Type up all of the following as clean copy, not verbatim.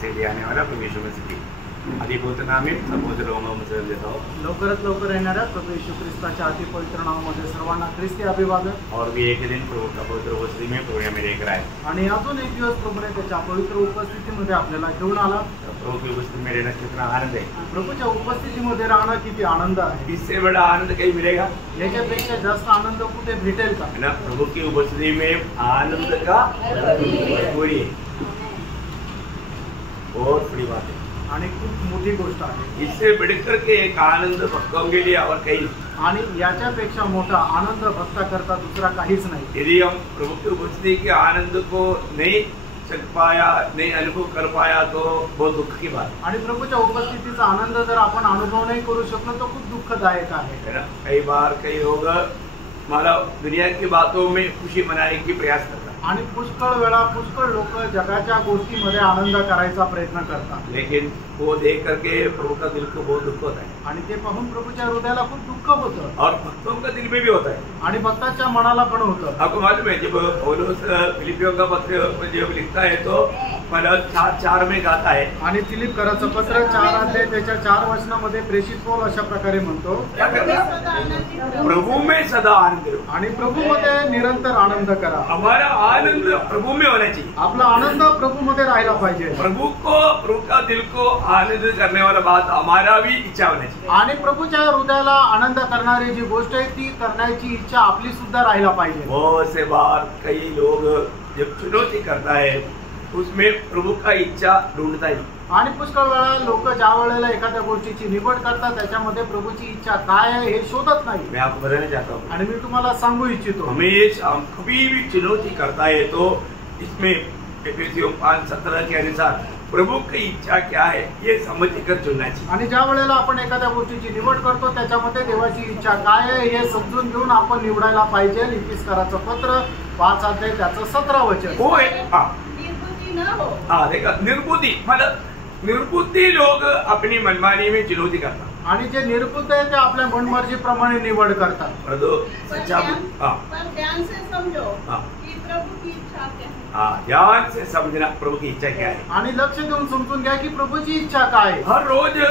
से लिए आने वाला प्रभु यीशु मसीह की अधिभूत नाम में सबूत लोगों में देता हूँ। लवकरात लवकर येणाऱ्या प्रभू येशू ख्रिस्ताच्या अति पवित्र नावामध्ये सर्वांना ख्रिस्ती अभिवादन। और भी एक दिन प्रभु का पवित्र उपस्थिति में प्रभु हमें लेकर आए आणि अजून एक दिवस प्रभूने त्याच्या पवित्र उपस्थितीमध्ये आपल्याला घेऊन आला। प्रभु की उपस्थिति में रहना कितना आनंद है। प्रभूच्या उपस्थितीमध्ये राहणं किती आनंद आहे। इससे बड़ा आनंद कहीं मिलेगा? याच्यापेक्षा जास्त आनंद कुठे भेटेल का? है ना। प्रभु की उपस्थिति में आनंद का पूरी बहुत बड़ी बात है आणि खूप मोठी गोष्ट आहे। इससे बढ़कर के एक आनंद भक्तों के लिए और कहीं आणि याच्यापेक्षा मोठा आनंद भक्ता करता दूसरा काहीच नाही। यदि हम प्रभु की उपस्थिति के आनंद को नहीं चख पाया, नहीं अनुभव कर पाया तो बहुत दुख की बात आणि प्रभूच्या उपस्थितीचा आनंद जर आपण अनुभव नाही करू शकलो तो खूप दुःखदायक आहे। है ना। कई बार कई लोग मतलब दुनिया की बातों में खुशी मनाने की प्रयास करता है आणि पुष्कळ वेळा पुष्कळ लोक जगाच्या गोष्टीमध्ये आनंद करायचा प्रयत्न करतात, लेकिन वो देख करके प्रभु का दिल को बहुत दुख होता है आणि ते पाहून प्रभूच्या हृदयाला खूप दुःख होतं और भक्तों का दिल में भी होता है। आणि भक्ताच्या मनाला पण होतं। आपको मालूम है जब पौलुस फिलिपियों का पत्र जब लिखता है तो मतलब 4:4 में गाता है आणि फिलिपकराचं पत्र 4 अध्याय त्याच्या 4 वचनामध्ये प्रेषित पौल अशा प्रकारे म्हणतो, प्रभु में सदा आनंद करो आणि प्रभूमध्ये निरंतर आनंद करा। हमारा आनंद प्रभु में होना चाहिए। आपला आनंद प्रभूमध्ये राहायला पाहिजे। प्रभु का दिल को आनंद करने वाला बात हमारा भी इच्छा होना चाहिए आणि प्रभूच्या हृदयाला आनंद करणारी जी गोष्ट आहे ती करण्याची इच्छा आपली सुद्धा राहायला पाहिजे। बहुत से बार कई लोग जब चुनौती करता है उसमें प्रभु का इच्छा ढूंढता ही आणि पुष्कळ वेळा लोक ज्या वेळेला एखाद्या गोष्टीची निवड करतात त्याच्यामध्ये प्रभुची इच्छा काय आहे हे शोधत नाही। मैं आपको बताना चाहता हूँ आणि मी तुम्हाला सांगू इच्छितो, हमेशा हम कभी भी चुनौती करता है तो इसमें एफेसियों 5:17 के अनुसार प्रभु की इच्छा क्या है ये समझ कर चुनना चाहिए। आणि ज्या वेळेला आपण एखाद्या गोष्टीची निवड करतो त्याच्यामध्ये देवाची इच्छा काय आहे हे समजून घेऊन आपण निवडायला पाहिजे। इफिसकराचं पत्र 5 अध्याय त्याचं 17 वचन वो है देखा निर्बुद्धि मतलब निर्बुद्धि लोग अपनी मनमानी में चुनौती करता आणि जे निर्बुद्ध आहे ते आपल्या मनमर्जीप्रमाणे निवड करतात। सच्चा ध्यान से समझो कि प्रभु की इच्छा क्या है। ध्यान से समझना प्रभु की इच्छा क्या है आणि लक्ष देऊन समजून घ्या की प्रभूची इच्छा काय आहे। हर रोज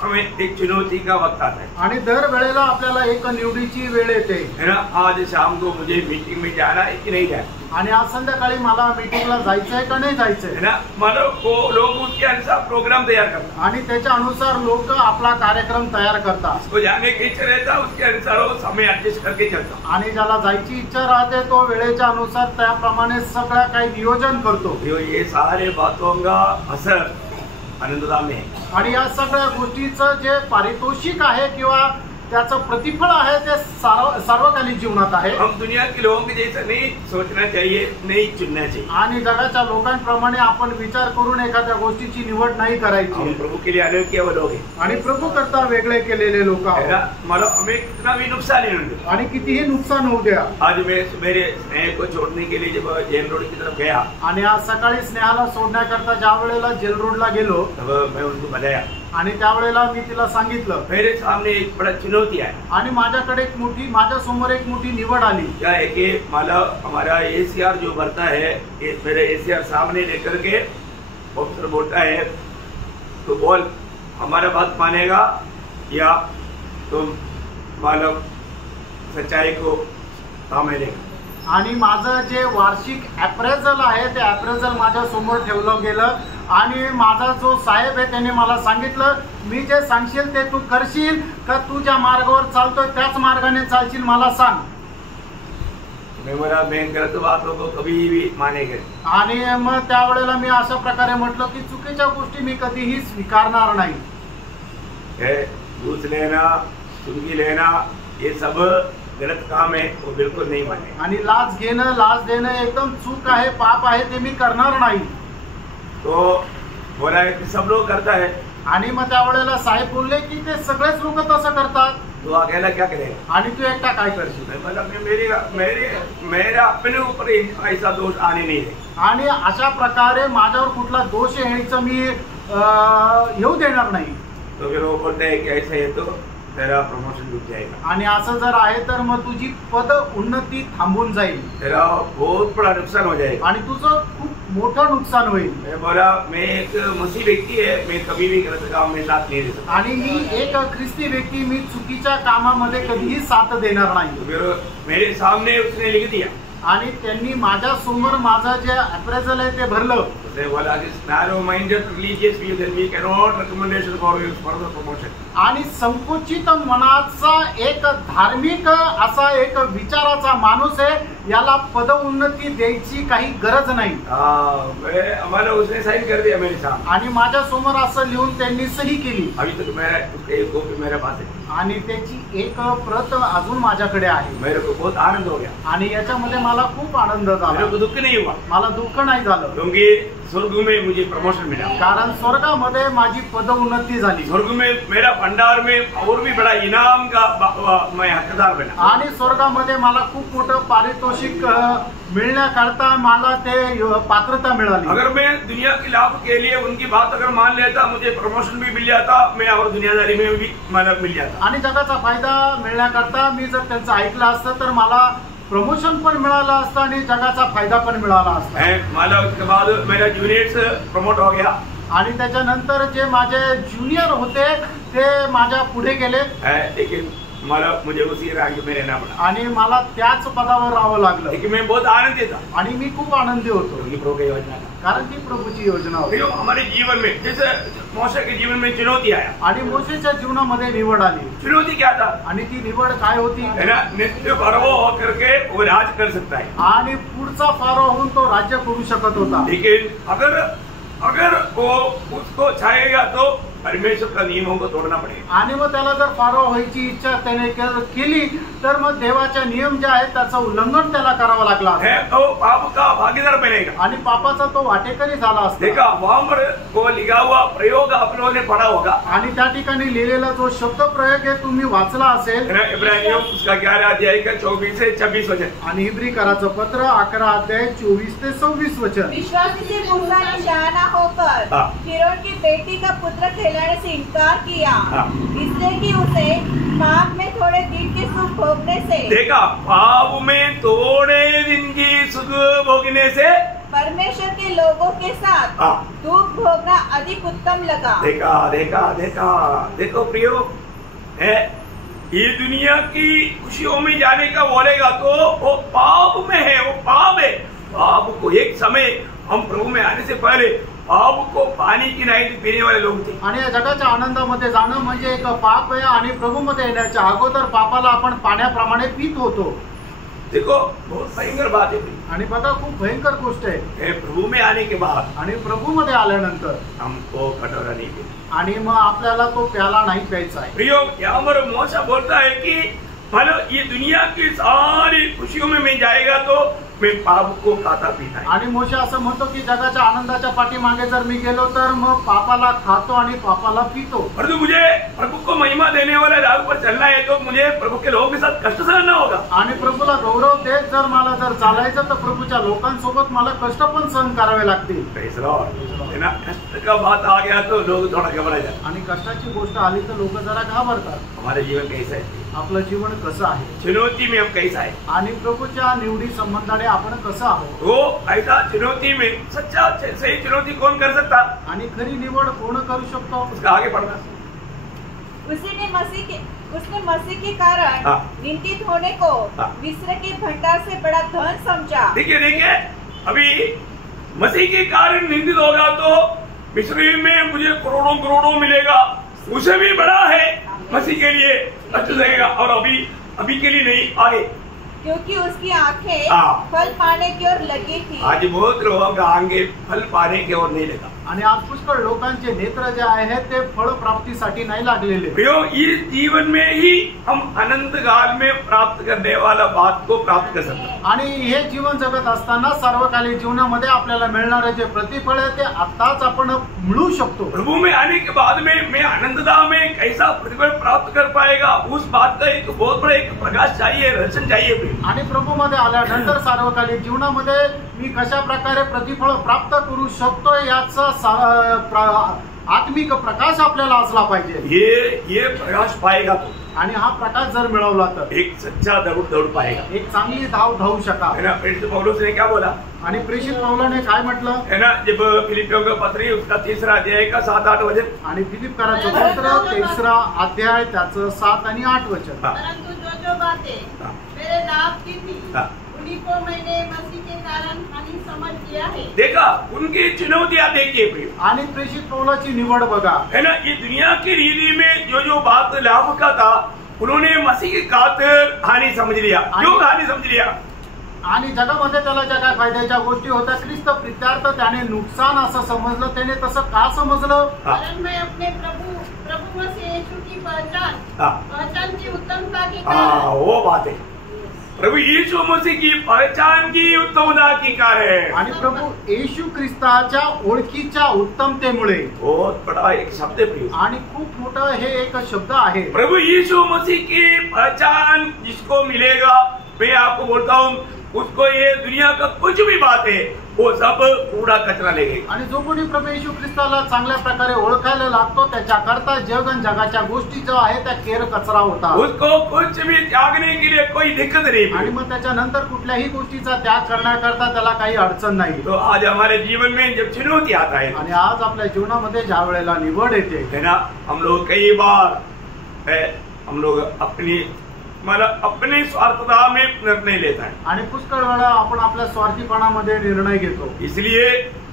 हमें एक चुनौती का वक्त आता है आणि दर वेळेला आपल्याला एक निवडीची वेळ येते, है ना। आज शाम को मुझे मीटिंग में जाना है कि नहीं जाना, आणि आज संध्याकाळी मला मीटिंगला जायचंय का नाही जायचंय, है ना। मतलब वो लोग उसके अनुसार प्रोग्राम तैयार करते आणि त्याच्या अनुसार लोक आपला कार्यक्रम तयार करतात। उसको जाने की इच्छा रहता उसके अनुसार वो समय एडजस्ट करके चलता आणि ज्याला जायची इच्छा राहते तो वेळेच्या अनुसार त्याप्रमाणे सगळं काही नियोजन करतो। ये सारे बातों का असर आनंददाम में है आणि या सगळ्या गोष्टीचं जे पारितोषिक आहे किंवा त्याचं प्रतिफळ आहे ते सार्वकालिक जीवनात आहे। हम दुनिया के लोगों के जैसा नहीं सोचना चाहिए, नहीं चुनना चाहिए। आणि जगाच्या लोकांप्रमाणे आपण विचार करून एखाद्या गोष्टीची निवड नाही करायची। हम प्रभु के लिए अलग किया वो लोग हैं आणि प्रभु करता वेगळे केलेले लोक आहोत। मतलब हमें कितना भी नुकसान नहीं होने आणि कितीही नुकसान होऊ द्या। आज मैं मेरे स्नेह को छोड़ने के लिए जब जेल रोड की तरफ गया आणि आज सकाळी स्नेहाला सोडण्याकरता ज्या वेळेला जेल रोडला गेलो तब मैं उनको बताया आणि त्यावेळेला मी तिला सांगितलं मेरे सामने एक बड़ा चुनौती है आणि माझ्याकडे एक मोठी माझ्या समोर एक मोठी निवड आली। क्या है कि मतलब हमारा एसीआर जो भरता है मेरे एसीआर सामने लेकर के ऑफिसर बोलता है तो बोल हमारा बात मानेगा या तुम मतलब सच्चाई को सामने लेगा। आणि माझं जे वार्षिक अप्रेझल आहे ते अप्रेझल माझ्या समोर ठेवलं गेलं आणि माझा जो साहेब आहे त्याने मला सांगितलं मी जे सांगशील ते तू करशील का तू ज्या मार्गावर चालतोय त्याच मार्गाने चालशील मला सांग। मैं गलत बातों को कभी भी मानेगा। आणि मग त्यावेळेला मी अशा प्रकारे म्हटलं की चुकीच्या गोष्टी मी कधीही स्वीकारणार नाही। घूस लेना चुंगी लेना ये सब गलत काम है वो बिल्कुल नहीं माने। आणि लाच घेणं लाच देणं एकदम चूक आहे पाप आहे ते मी करणार नाही। तो बोला है कि सब लोग करता है आणि मग त्यावेळेला साहेब बोलले की ते सगळेच लोक तसं करतात तो अकेला क्या करेगा आणि तू एकटा काय करशील। मतलब मेरे अपने ऊपर ऐसा दोष आने नहीं है आणि अशा प्रकारे माझ्यावर कुठला दोष येण्याचं मी येऊ देणार नाही। तो फिर वो बोलते हैं कि ऐसे है तो तेरा प्रमोशन रुक जाएगा आणि असं जर आहे तर मग तुझी पद उन्नती थांबून जाईल, तेरा बहुत बड़ा नुकसान हो जाएगा आणि तुझं खूप मोठं नुकसान होईल. मैं बोला मैं एक मसीह व्यक्ति है, मैं कभी भी गलत काम में साथ नहीं दे सकता. आणि मी एक ख्रिस्ती व्यक्ती, मी चुकीच्या कामामध्ये कधीही साथ देणार नाही. मेरे सामने उसने लिख दिया आणि त्यांनी माझ्या समोर माझं जे अप्रेझल आहे ते भरलं. उसने बोला कि narrow minded religious view then we cannot recommendation for further promotion. आणि संकुचित मनाचा एक धार्मिक असा एक विचाराचा माणूस आहे, याला पद उन्नती द्यायची काही गरज नाही. हमारा उसने साइन कर दिया मेरे सामने आणि माझ्या समोर असं लिहून त्यांनी सही केली. अभी तक मेरा एक कॉपी मेरे पास है आणि त्याची एक प्रत अजून माझ्याकडे आहे. मेरे को बहुत आनंद हो गया. आणि याच्यामध्ये मला खूप आनंद मेरे झाला. को दुख नहीं हुआ मला दुःख नाही झालं, क्योंकि स्वर्ग में मुझे प्रमोशन मिला. कारण स्वर्गामध्ये माझी पद उन्नती झाली. स्वर्ग में मेरा भंडार में और भी बड़ा इनाम का मैं हकदार बना. आणि स्वर्गामध्ये मला खूप मोठं पारितोषिक मिळण्याकरता मला ते पात्रता मिळाली. अगर मैं दुनिया के लाभ के लिए उनकी बात अगर मान लेता, मुझे प्रमोशन भी मिल जाता, मैं और दुनियादारी में भी मदद मिल जाता. आणि जगाचा फायदा मिळण्याकरता मी जर त्यांचं ऐकलं असतं तर मला प्रमोशन पण मिळालं असतं आणि जगाचा फायदा पण मिळाला असता. मला उसके बाद मेरा जूनियर्स प्रमोट हो गया. आणि त्याच्यानंतर जे माझे ज्युनियर होते ते माझ्या पुढे गेले. लेकिन मुझे उसी रैंक में रहना पड़ा. आणि मला त्याच पदावर राहावं लागलं. लेकिन मैं बहुत आनंदित था. आणि मी खूप आनंदी होतो, प्रभु की योजना कारण ती प्रभूची योजना होती. हमारे जीवन में जैसे मोशे के जीवन में चुनौती आया. आणि मोशेच्या जीवनामध्ये निवड आली. चुनौती क्या था? आणि ती निवड काय होती? नित्य फरवो होकर के वो राज कर सकता है. आणि पुढचा फारो होऊन तो राज्य करू शकत होता. लेकिन अगर वो उसको चाहेगा तो परमेश्वर का नियमों को तोड़ना पड़ेगा. आणि मग त्याला जर फारो व्हायची इच्छा त्याने केली तर मग देवाचे नियम जे आहेत त्याचं उल्लंघन त्याला करावं लागला. तो पाप का भागीदार बनेगा. आणि पापाचा तो वाटेकरी झाला असता. देखा वहां पर वो लिखा हुआ प्रयोग आप लोगों ने पढ़ा होगा. आणि त्या ठिकाणी लिहिलेला जो शब्द प्रयोग आहे तुम्ही वाचला असेल. इब्रानियों उसका 11 अध्याय का 24 से 26 वचन. आणि हिब्रीकराचं पत्र 11 अध्याय 24 ते 26 वचन. विश्वासी से मूसा ने शहाना होकर फिरौन की बेटी का पुत्र कहलाने से इनकार किया, इसलिए कि उसे पाप में थोड़े दिन की सुख भोगने से, देखा पाप में थोड़े दिन की सुख भोगने से परमेश्वर के लोगों के साथ दुख भोगना अधिक उत्तम लगा. देखो प्रियो है, ये दुनिया की खुशियों में जाने का बोलेगा तो वो पाप में है, वो पाप है. पाप को एक समय हम प्रभु में आने से पहले पाप को पानी की नाही पीने वाले लोग थे. आणि या जगाच्या आनंदामध्ये जाणं म्हणजे एक पाप आहे. आणि प्रभूमध्ये येण्याच्या अगोदर पापाला आपण पाण्याप्रमाणे पीत होतो. देखो बहुत भयंकर बात है. आणि बघा खूप भयंकर गोष्ट आहे. प्रभु में आने के बाद आणि प्रभूमध्ये आल्यानंतर हमको कटोरा नहीं पीना. आणि मग आपल्याला तो प्याला नाही प्यायचा आहे. प्रियो यहाँ पर मोशा बोलता है कि मतलब ये दुनिया की सारी खुशियों में मैं जाएगा तो मैं पाप को खाता पीता है. आणि मोशे असं म्हणतो की जगाच्या आनंदाच्या पाठीमागे जर मी गेलो तर मग पापाला खातो आणि पापाला पितो. परंतु मुझे प्रभु को महिमा देने वाले राह पर चलना है तो मुझे प्रभु के लोगों के साथ कष्ट सहना होगा. आणि प्रभूला गौरव देत जर मला जर चालायचं तर प्रभूच्या लोकांसोबत मला कष्ट पण सहन करावे लागतील. कष्ट का बात आ गया तो लोग थोड़ा घबरा जाते. आणि कष्टाची गोष्ट आली तर लोक जरा घाबरतात. हमारे जीवन कैसा है? आपलं जीवन कसं आहे? चुनौती में हम कैसा है? आणि प्रभूच्या निवडी संबंधाने आपण कसं आहोत? वो ऐसा चुनौती में सच्चा सही चुनौती कौन कर सकता? आणि खरी निवड कोण करू शकतो? उसका आगे पढ़ना. उसने मसीह के कारण निंदित होने को मिस्र के भंडार से बड़ा धन समझा. देखिए अभी मसीह के कारण निंदित होगा तो मिस्र में मुझे करोड़ों करोड़ों मिलेगा, उसे भी बड़ा है मसीह के लिए अच्छा लगेगा. और अभी के लिए नहीं, आगे. क्योंकि उसकी आंखें फल पाने की ओर लगी थी. आज बहुत लोगों का आंखें फल पाने की ओर नहीं लगा. आणि आज पुष्कळ लोकांचे नेत्र जे आहेत ते फळ प्राप्तीसाठी नाही लागलेले. इस जीवन में ही हम अनंत काल में प्राप्त करने वाला बात को प्राप्त कर सकते हैं. आणि हे जीवन जगत असताना सार्वकालिक जीवनामध्ये आपल्याला मिळणारे जे प्रतिफळ आहे ते आताच आपण मिळू शकतो. प्रभु में आने के बाद में मैं आनंददा में कैसा प्रतिफल प्राप्त कर पाएगा, उस बात का एक बहुत बड़ा एक प्रकाश चाहिए, दर्शन चाहिए. आणि प्रभूमध्ये आल्यानंतर सार्वकालिक जीवनामध्ये मी कशा प्रकारे प्रतिफळ प्राप्त करू शकतो याचा आत्मिक प्रकाश आपल्याला असला पाहिजे। ये प्रकाश पाएगा तो, आणि हा प्रकाश जर मिळवला तर एक सच्चा दौड़ पाएगा, एक चांगली धावू शका। है ना। प्रेरित पौलुस ने क्या बोला, आणि प्रेषित पौलाने काय म्हटलं, है ना, जब फिलिपियों का पत्री उसका 3रा अध्याय का 7-8 वचन, आणि फिलिप्पियराचं पत्र 3रा अध्याय त्याचं 7 आणि 8 वचन। परंतु जो बातें मेरे लाभ की थी उन्हीं को मैंने मसीह के कारण हानि समझ लिया है। देखा उनकी चुनौतियां देखिए प्रिय, आणि प्रेषित पौलाची निवड बघा, है ना। ये दुनिया की रीति में जो बात लाभ का था उन्होंने मसीह की खातिर हानि समझ लिया। क्यों हानि समझ लिया? आणि जगामध्ये त्याला ज्या काय फायद्याच्या गोष्टी होत्या ख्रिस्त प्रित्यार्थ त्याने नुकसान असं समजलं। त्याने तसं का समजलं? कारण मैं अपने प्रभु मसीह यीशु की पहचान की उत्तमता के कारण, वो बात है, प्रभु यीशु मसीह की पहचान की उत्तमता की कारण, आणि प्रभू येशू ख्रिस्ताच्या ओळखीच्या उत्तमतेमुळे। बहुत बड़ा एक शब्द है प्रिय, आणि खूप मोठा हे एक शब्द आहे। प्रभु यीशु मसीह की पहचान जिसको मिलेगा, मैं आपको बोलता हूँ उसको ये दुनिया का कुछ भी बात है वो सब कूड़ा कचरा लेंगे। आणि जो कोणी प्रभू येशू ख्रिस्ताला चांगल्या प्रकारे ओळखायला लागतो त्याच्या करता जग आणि जगाच्या गोष्टी जो आहे त्या केर कचरा होता। उसको कुछ भी त्यागने के लिए कोई दिक्कत नहीं, आणि मग त्याच्यानंतर कुठल्याही गोष्टीचा त्याग करण्याकरता त्याला काही अडचण नाही। तो आज हमारे जीवन में जब चुनौती आता है, आणि आज आपल्या जीवनामध्ये ज्या वेळेला निवड येते, है ना, हम लोग कई बार हम लोग अपने स्वार्थता में निर्णय लेता है, आणि पुष्कळ वेळा आपण आपल्या स्वार्थीपणामध्ये निर्णय घेतो, इसलिए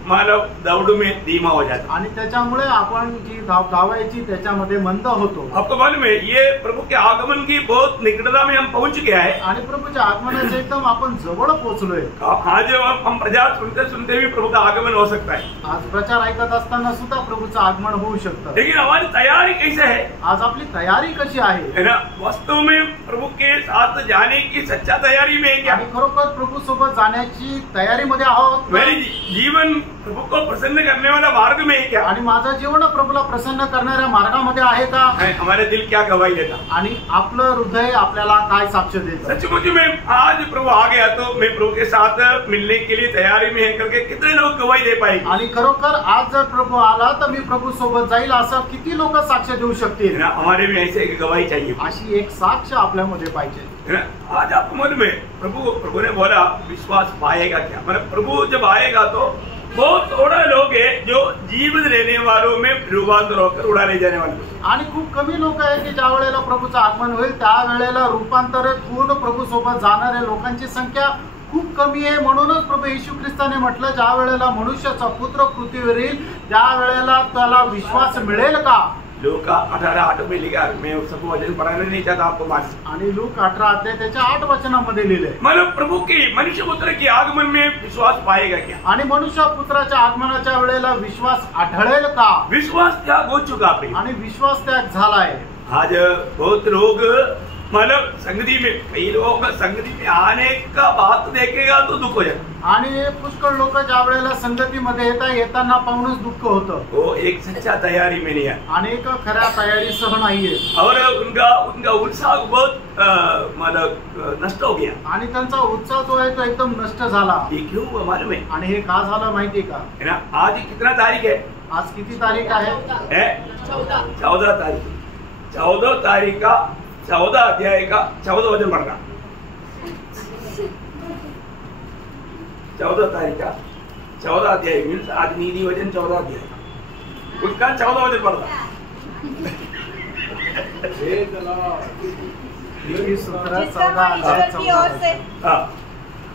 मानव दौड़ में धीमा हो जाता। आणि त्याच्यामुळे आपण जी धावायची त्याच्यामध्ये मंद होतो। आपको मालूम है ये प्रभु के आगमन की बहुत निकटता में हम पहुंच गया है, आणि प्रभूच्या आगमनाच्या एकदम आपण जवळ पोहोचलोय। आज हम प्रचार सुनते सुनते भी प्रभु का आगमन हो सकता है, आज प्रचार ऐकत असताना सुद्धा प्रभूचं आगमन होऊ शकतं। लेकिन हमारी तैयारी कैसे है? आज आपली तयारी कशी आहे, है ना, वास्तव में प्रभु के साथ जाने की सच्चा तैयारी में है क्या? आणि खरोखर प्रभू सोबत जाण्याची तयारीमध्ये आहोत। मेरी जीवन प्रभु को प्रसन्न करने वाला मार्ग में है क्या? आणि माझं जीवन प्रभूला प्रसन्न करणाऱ्या मार्गामध्ये आहे का? हमारे दिल क्या गवाही देता, आणि आपलं हृदय आपल्याला काय साक्ष देतं? सचमुच में आज प्रभु आ गया तो मैं प्रभु के साथ मिलने के लिए तैयारी में है करके कितने लोग गवाही दे पाएंगे? आणि खरोखर आज जर प्रभू आला तर मी प्रभू सोबत जाईल असं किती लोक साक्ष देऊ शकतील? हमारे में ऐसे एक गवाही चाहिए, अशी एक साक्ष आपल्यामध्ये पाहिजे। आज आपको मालूम है प्रभु ने बोला विश्वास पाएगा क्या? मतलब प्रभु जब आएगा तो बहुत थोड़ा लोग है जो जीवन लेने वालों में रूपांतर होकर उड़ा ले जाने वाले, आणि खूप कमी लोक आहेत की ज्या वेळेला प्रभूचं आगमन होईल त्या वेळेला रूपांतरित होऊन प्रभू सोबत जाणाऱ्या लोकांची संख्या खूप कमी आहे। म्हणूनच प्रभू येशू ख्रिस्ताने म्हटलं ज्या वेळेला मनुष्याचा पुत्र पृथ्वीवर येईल त्या वेळेला त्याला विश्वास मिळेल का? लूका 18:8 में लिखा, मैं सबको वचन पढ़ाना नहीं चाहता आपको बात, आणि लूक 18 अध्याय त्याच्या 8 वचनामध्ये लिहिले, मतलब प्रभु की मनुष्य पुत्र की आगमन में विश्वास पाएगा क्या? आणि मनुष्य पुत्राच्या आगमनाच्या वेळेला विश्वास आढळेल का? विश्वास त्याग हो चुका प्रिय, आणि विश्वास त्याग झालाय। आज बहुत लोग मतलब संगति में, कई लोग संगति में आने का बात देखेगा तो दुख हो जाता, आणि पुष्कळ लोक ज्या वेळेला संगतीमध्ये येताना पाहूनच दुःख होतं, वो एक सच्चा तैयारी में नहीं है, अनेक खऱ्या तयारीसह नाहीये, और उनका उत्साह बहुत मतलब नष्ट हो गया, आणि त्यांचा उत्साह जो आहे तो एकदम नष्ट झाला। ये क्यों हुआ मालूम है? आणि हे का झालं माहिती का? है ना, आज कितना तारीख है? आज किती तारीख आहे? 14 तारीख। 14 तारीख का 14 अध्याय का 14 वचन पढ़ना, 14 तारीख का 14 अध्याय मीन्स आज नीति वचन 14 अध्याय उसका 14 वचन पढ़ना।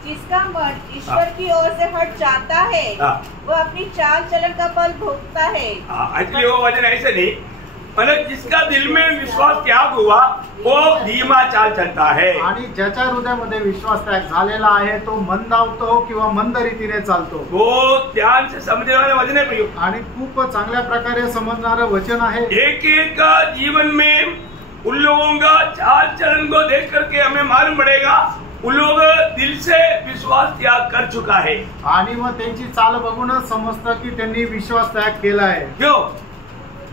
जिसका मन ईश्वर की ओर से हट जाता है वो अपनी चाल चलन का फल भोगता है। एक्चुअली वो वचन ऐसे नहीं, मतलब जिसका दिल में विश्वास त्याग हुआ वो धीमा चाल चलता है, आणि ज्याच्या हृदयामध्ये विश्वास त्याग झालेला आहे तो मंदावतो किंवा मंद रीतीने चालतो। वो ध्यान से समझने वाले वचन है प्रिय, आणि खूप चांगल्या प्रकारे समजणारं वचन आहे। एक एक जीवन में उन लोगों का चाल चलन को देख करके हमें मालूम पड़ेगा उन लोग दिल से विश्वास त्याग कर चुका है, आणि मग त्यांची चाल बघूनच समजतं की त्यांनी विश्वास त्याग केला आहे। क्यों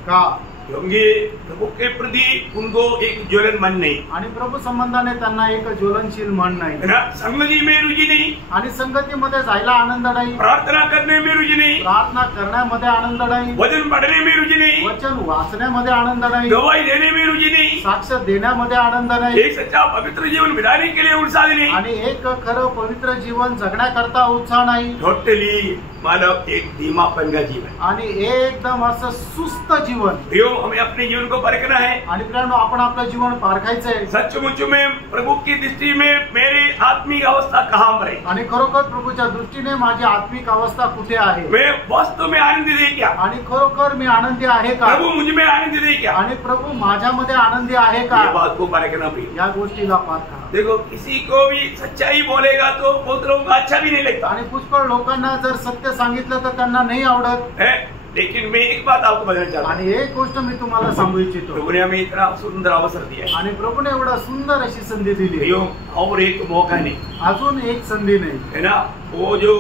का? क्योंकि प्रभु के प्रति उनको एक ज्वलन मन नहीं, आणि प्रभू संबंधाने त्यांना एक ज्वलनशील मन नाही, है ना, संगति में रुचि नहीं, आणि संगतीमध्ये जायला आनंद नाही, प्रार्थना करने में रुचि नहीं, प्रार्थना करण्यामध्ये आनंद नाही, वचन पढ़ने में रुचि नहीं, वचन वाचण्यामध्ये आनंद नाही, गवाही देने में रुचि नहीं, साक्ष देण्यामध्ये आनंद नाही, एक सच्चा पवित्र जीवन बिताने के लिए उत्साह नहीं, आणि एक खरं पवित्र जीवन जगण्याकरता उत्साह नाही, टोटली मानव एक धीमापन का जीवन, आणि एकदम असं सुस्त जीवन. हमें अपने जीवन को परखना है. आणि प्रियांनो, आपण आपलं जीवन पारखायचंय. सचमुच में प्रभु की दृष्टि में मेरी आत्मिक अवस्था कहाँ पर है, आणि खरोखर प्रभूच्या दृष्टीने माझी आत्मिक अवस्था कुठे आहे, मैं वास्तव में आनंदी है क्या, आणि खरोखर मी आनंदी आहे का, प्रभु मुझ में आनंदी है क्या, आणि प्रभू माझ्यामध्ये आनंदी आहे का, ये बात को परखना भी. या गोष्टीला पारखा. देखो, किसी को भी सच्चाई बोलेगा तो बहुत लोगों को अच्छा भी नहीं लगता, आणि पुष्कळ लोकांना जर सत्य सांगितलं तर त्यांना नाही आवडत है. लेकिन मैं एक बात आपको बताना चाहता हूँ, आणि एक गोष्ट मी तुम्हाला सांगू इच्छितो. प्रभु ने हमें इतना सुंदर अवसर दिया है, आणि प्रभूने एवढा सुंदर अशी संधी दिली, और एक मौका नहीं, अजून एक संधी नाही, है ना. वो जो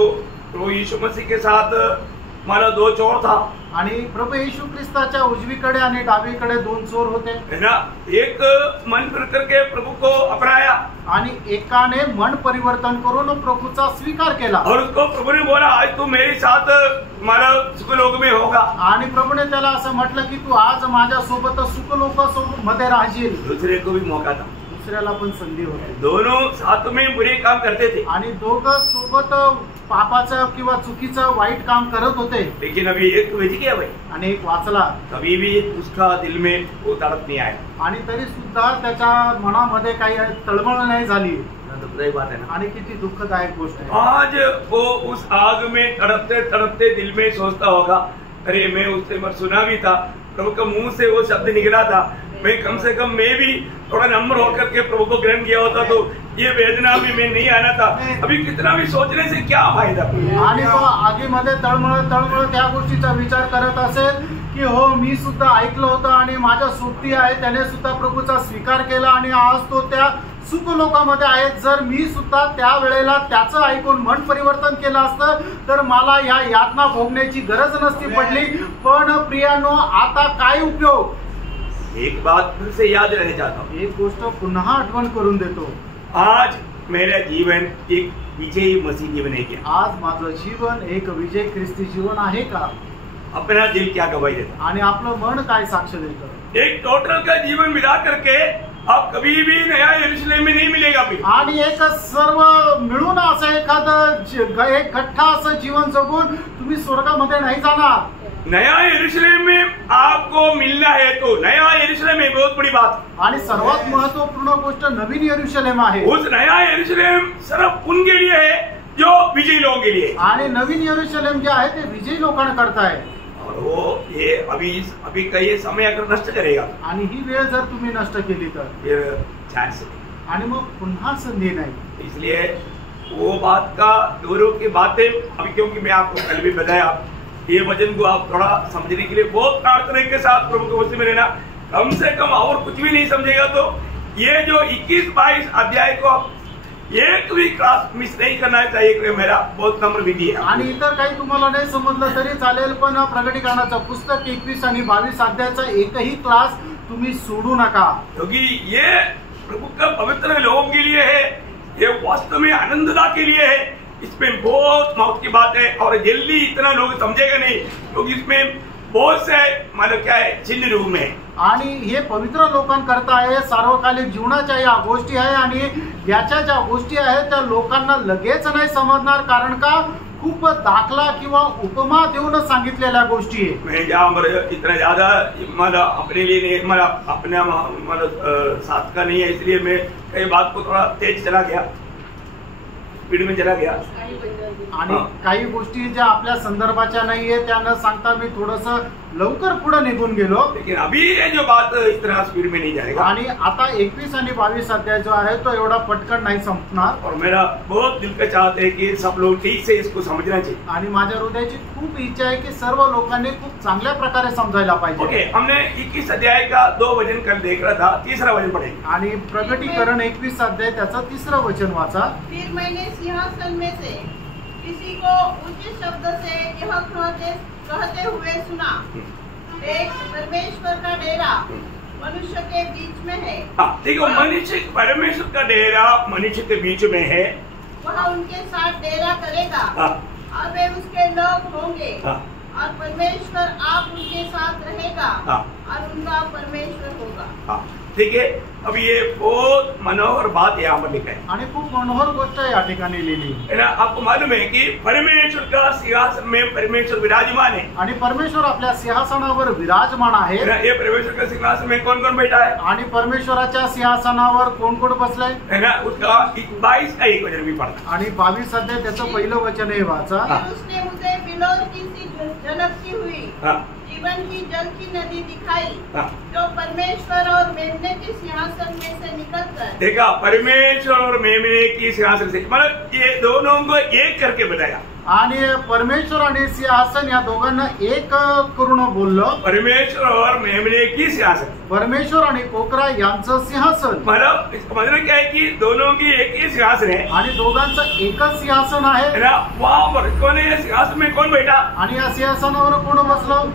प्रभु यीशु मसीह के साथ मानो दो चोर था, आणि प्रभू येशू ख्रिस्ताच्या उजवीकडे आणि डावीकडे दोन चोर होते, है ना. एक मन फिर करके प्रभु को अपनाया, आणि एकाने मन परिवर्तन करून प्रभूचा स्वीकार केला, और उसको प्रभु ने बोला, आज तू मेरे साथ मारा सुखलोक में होगा. आणि प्रभूने त्याला असं म्हटलं की तू आज माझ्या सोबत सुखलोक मध्ये राहशील. दूसरे को भी मौका था, दुसऱ्याला पण संधी होती. दोनों साथ में बुरे काम करते थे, आणि दोघं सोबत पापाचं किंवा चुकीचं वाईट काम करत होते. लेकिन अभी एक बच गया भाई, आणि एक वाचला, कभी भी उसका दिल में वो तड़प नहीं आया, आणि तरी सुद्धा त्याच्या मनामध्ये काही तळमळ नाही झाली. दुखदायी बात है ना. आणि किती दुःखदायक गोष्ट आहे. आज वो उस आग में तड़पते तड़पते दिल में सोचता होगा, अरे मैं उससे मर सुना भी था, प्रभु के मुंह से वो शब्द निकला था, मैं कम से कम मैं भी थोड़ा नम्र होकर के प्रभु को ग्रहण किया होता तो ये वेदना भी मैं नहीं आना था. अभी कितना भी सोचने से क्या फायदा. आणि तो आगीमध्ये तळमळ त्या गोष्टीचा विचार करत असेल की हो, मी सुद्धा ऐकलं होतं आणि माझ्या सोबती आहे त्याने सुद्धा प्रभूचा स्वीकार केला आणि आज तो त्या सुख लोकांमध्ये आहे. जर मी सुद्धा त्या वेळेला त्याचं ऐकून मन परिवर्तन केलं असतं तर मला या यातना भोगण्याची गरज नसती पडली. पण प्रियानो, आता काय उपयोग. एक बात फिर से याद रहने चाहता हूँ, एक गोष्ट पुन्हा आठवण करून देतो. आज मेरा जीवन एक विजयी मसीह जीवन है क्या, आज माझं जीवन एक विजय ख्रिस्ती जीवन आहे का. अपना दिल क्या गवाही देता, आणि आपलं मन काय साक्ष देतं. एक टोटल का जीवन मिला करके आप कभी भी नया यरूशलेम में नहीं मिलेगा. आणि एक सर्व मिळून असं एखादं एक गठ्ठा असं जीवन जगून तुम्ही स्वर्गामध्ये नाही जाणार. नया यरूशलेम में आपको मिलना है तो नया यरूशलेम में बहुत बड़ी बात. आणि सर्वात महत्वपूर्ण गोष्ट नवीन यरूशलेम आहे. उस नया यरूशलेम सिर्फ उनके लिए है जो विजयी लोगों के लिए. आणि नवीन यरूशलेम जे आहे ते विजयी लोकांकरता आहे. और वो ये अभी का ये समय अगर नष्ट करेगा, आणि ही वेळ जर तुम्ही नष्ट केली तर फिर चांस नहीं, आणि मग पुन्हा संधी नाही. इसलिए वो बात का गौरव की बातें अभी, क्योंकि मैं आपको कल भी बताया, ये वचन को आप थोड़ा समझने के लिए बहुत प्रार्थना के साथ प्रभु के वचन में रहना. कम से कम और कुछ भी नहीं समझेगा तो ये जो 21-22 अध्याय को आप एक भी क्लास मिस नहीं करना चाहिए, मेरा बहुत नम्र विधी है. आणि इतर काही तुम्हाला नाही समजलं तरी चालेल, पण प्रकटीकरणाचं पुस्तक 21 आणि 22 अध्यायाचा एकही क्लास तुम्ही सोडू नका. क्योंकि ये प्रभु का पवित्र लोगों के लिए है, ये वास्तव में आनंददा के लिए है. इसमें बहुत मौत की बात है और जल्दी इतना लोग समझेगा नहीं, क्योंकि इसमें बहुत से मतलब क्या है चिन्ह रूप में. आणि हे पवित्र लोकांकरता आहे, सार्वकालिक जीवनाच्या या गोष्टी आहे. आणि याच्या ज्या गोष्टी आहेत त्या लोकांना लगेच नाही समजणार, कारण का खूप दाखला किंवा उपमा देऊन सांगितलेल्या गोष्टी आहे. मैं जहाँ इतना ज्यादा मतलब अपने लिए नहीं, मतलब अपने मतलब साथ का नहीं है, इसलिए मैं कई बात को थोड़ा तेज चला गया, स्पीड में चला गया. आणि काही गोष्टी ज्या आपल्या संदर्भाच्या नाहीये त्या न सांगता मी थोडस लवकर पुढे निघून गेलो. लेकिन अभी ये जो बात इस तरह स्पीड में नहीं जाएगा. आणि आता 21 आणि 22 अध्याय जो आहे तो एवढा पटकन नाही संपणार. और मेरा बहुत दिल का चाहत है कि सब लोग ठीक से इसको समझना चाहिए. आणि माझ्या हृदयाची खूप इच्छा आहे की सर्व लोकांनी खूप चांगल्या प्रकारे समजायला पाहिजे. ओके, हमने 21 अध्याय का 2 वचन कल देख रहा था, तीसरा वचन पढ़ेंगे. आणि प्रकटीकरण 21 अध्याय त्याचं 3रं वचन वाचा. फिर मैंने सिंहासन में से किसी को उच्च शब्द से यह कहते हुए सुना, एक परमेश्वर का डेरा मनुष्य के बीच में है। देखो, मनुष्य परमेश्वर का डेरा मनुष्य के बीच में है। वह उनके साथ डेरा करेगा और वे उसके लोग होंगे और परमेश्वर आप उनके साथ रहेगा और उनका परमेश्वर होगा। ठीक है, अब ये बहुत मनोहर बात यहाँ पर लिखा है आणि खूप मनोहर गोष्ट या ठिकाणी लिहिली है ना। आपको मालूम है कि परमेश्वर का सिंहासन में परमेश्वर विराजमान है आणि परमेश्वर आपल्या सिंहासनावर विराजमान आहे। ये परमेश्वर का सिंहासन में कौन कौन बैठा है आणि परमेश्वराच्या सिंहासनावर कोण कोण बसलाय है ना। उसका 22 का 1 वचन भी पढ़ा आणि 22 अध्याय त्याचं पहिलं वचन हे वाचा। उसने मुझे बिलोर की सी झलकती हुई जीवन की जल की नदी दिखाई जो परमेश्वर और मेमने के सिंहासन में से निकलकर। देखा, परमेश्वर और मेमने की सिंहासन से, मतलब ये दोनों को एक करके बताया। आणि परमेश्वर आणि सिंहासन या दोघांना एक करून बोललं। परमेश्वर और मेमने की सिंहासन, परमेश्वर आणि कोकरा यांचं सिंहासन, मतलब इसका मतलब क्या है कि दोनों की एक ही सिंहासन है आणि दोघांचं एकच सिंहासन आहे ना। वहाँ पर कौन है, सिंहासन में कौन बैठा आणि या सिंहासनावर कोण बसलं?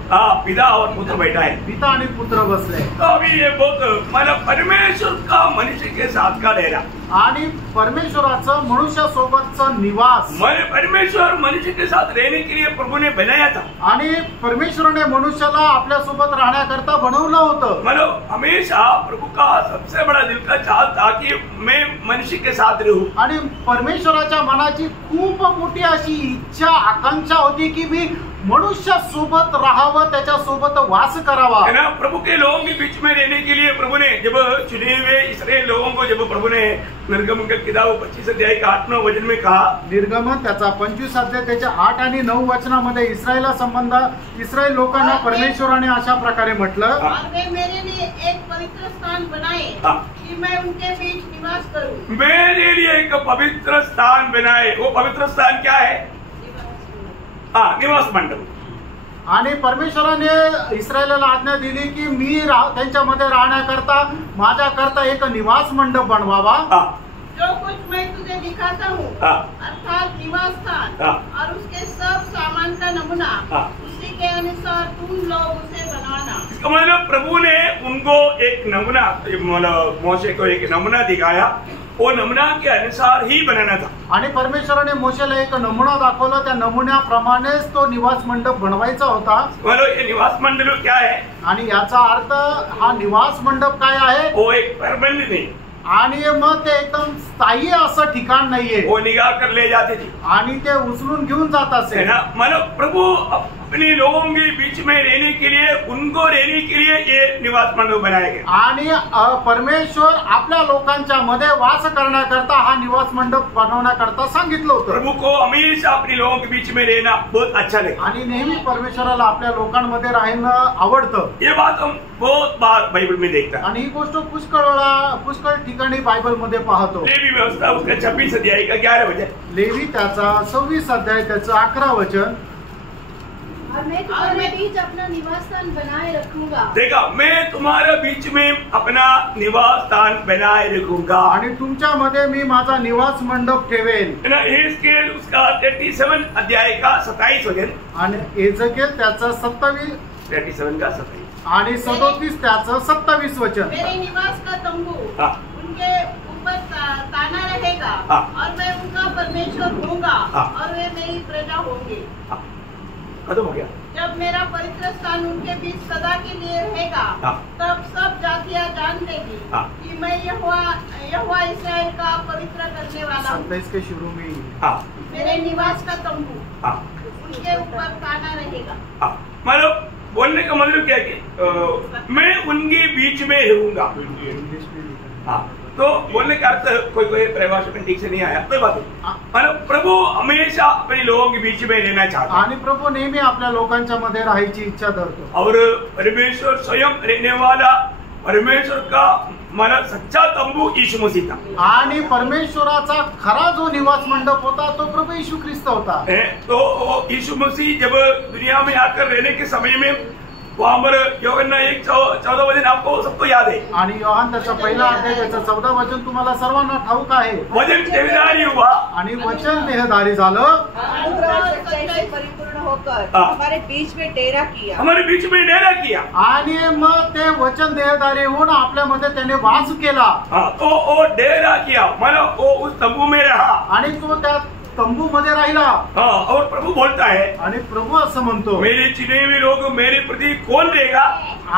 पिता और पुत्र बैठा है। पिता आणि पुत्र बसले। तो अभी ये बहुत मतलब परमेश्वर का मनुष्य के साथ का डेरा आणि परमेश्वराचं मनुष्यासोबतचं निवास, परमेश्वर मनुष्य के साथ रहने के लिए प्रभु ने बनाया था आणि परमेश्वराने मनुष्याला आपल्या सोबत राहण्याकरता बनवलं होतं। मतलब हमेशा प्रभु का सबसे बड़ा दिल का चाह था कि मैं मनुष्य के साथ रहूं। आणि परमेश्वराच्या मनाची खूप मोठी अशी इच्छा आकांक्षा होती की मी मनुष्य सोबत राहावं, त्याच्या सोबत वास करावा है ना। प्रभु के लोगों के बीच में रहने के लिए प्रभु ने जब चुने हुए इस्राएल लोगों को जब प्रभु ने निर्गमन की किताब 25 अध्याय का 8-9 वचन में कहा, निर्गमन त्याचा 25 अध्याय त्याच्या 8 आणि 9 वचनामध्ये इस्रायला संबंध इस्रायल लोकांना परमेश्वराने अशा प्रकारे म्हटलं, और वे मेरे लिए एक पवित्र स्थान बनाए कि मैं उनके बीच निवास करूं। मेरे लिए एक पवित्र स्थान बनाए। वो पवित्र स्थान क्या है? निवास मंडप। आणि परमेश्वराने इस्रायलाला आज्ञा दिली की मी त्यांच्यामध्ये राहण्याकरता माझ्याकरता एक निवास मंडप बनवावा। जो कुछ मैं तुझे दिखाता हूँ अर्थात निवास स्थान और उसके सब सामान का नमूना उसी के अनुसार तुम लोग उसे बनाना। इसका मतलब प्रभु ने उनको एक नमूना, मतलब मोशे को एक नमूना दिखाया, वो नमूना के अनुसार ही बनाना था। आणि परमेश्वराने मोशेला एक नमुना दाखवला, त्या नमुन्याप्रमाणेच तो निवास मंडप बनवायचा होता। मतलब ये निवास मंडप क्या है आणि याचा अर्थ हा निवास मंडप काय आहे? वो एक परमानेंट नहीं, आणि मग ते एकदम स्थायी असं ठिकाण नाहीये। वो निकाल कर ले जाते थे आणि ते उचलून घेऊन जात असे ना। मतलब प्रभु अपने लोगों के बीच में रहने के लिए, उनको रहने के लिए ये निवास मंडप बनाया गया। आणि परमेश्वर आपल्या लोकांच्या मध्ये वास करण्याकरता हा निवास मंडप बनवण्याकरता सांगितलं होतं। प्रभु को हमेशा अपने लोगों के बीच में रहना बहुत अच्छा लगा आणि नेहमी परमेश्वराला आपल्या लोकांमध्ये राहणं आवडतं। ये बात हम बहुत बार बाइबल में देखते हैं आणि ही गोष्ट पुष्कळ ठिकाणी बायबल मध्ये पाहतो। लेवी व्यवस्था उसका 26 अध्याय का 11 वचन, लेवी त्याचा 26 अध्याय त्याचं 11 वचन, और मैं तुम्हारे बीच अपना निवास स्थान बनाए रखूंगा। देखा, मैं तुम्हारे बीच में अपना निवास स्थान बनाए रखूंगा आणि तुमच्यामध्ये मी माझा निवास मंडप ठेवेल। एहेजकेल उसका 37 अध्याय का 27 वचन, आणि एजकेल त्याचा 27 37 का 27 आणि 37 त्याचं 27 वचन। मेरे निवास का तंबू उनके ऊपर ताना रहेगा और मैं उनका परमेश्वर होऊंगा और वे मेरी प्रजा होंगे। खत्म हो गया। जब मेरा पवित्र स्थान उनके बीच सदा के लिए रहेगा तब सब जातियां जान लेगी कि मैं यहोवा इस्राएल का पवित्र करने वाला हूँ। 27 के शुरू में मेरे निवास का तंबू उनके ऊपर ताना रहेगा। मतलब बोलने का मतलब क्या है कि मैं उनके बीच में रहूंगा। तो बोलने का अर्थ कोई परिभाषा में ठीक से नहीं आया, कोई बात नहीं। मतलब प्रभु हमेशा अपने लोगों के बीच में रहना चाहता है आणि प्रभु नेहमी आपल्या लोकांच्या मध्ये राहायची इच्छा धरतो। और परमेश्वर स्वयं रहने वाला परमेश्वर का मला सच्चा तंबू यीशु मसीह था। आणि परमेश्वराचा खरा जो निवास मंडप होता तो प्रभु यीशु ख्रिस्त होता। तो यीशु मसीह जब दुनिया में आकर रहने के समय में वहाँ पर यूहन्ना 1:14 वचन आपको सबको याद है। आणि योहान त्याचा पहिला अध्याय त्याचं 14 वचन तुम्हाला सर्वांना ठाऊक आहे। वचन देहधारी हुआ आणि वचन देहधारी झालं परिपूर्ण होकर हमारे बीच में डेरा किया. हमारे बीच में डेरा किया. आणि मग ते वचन देहधारी होऊन आपल्यामध्ये त्याने वास केला. तो वो डेरा किया, मतलब वो उस तंबू में रहा. आणि तो त्या तंबू मध्ये राहिला. और प्रभु बोलता है, आणि प्रभू असं म्हणतो, मेरे चुने हुए लोग मेरे प्रति कौन रहेगा?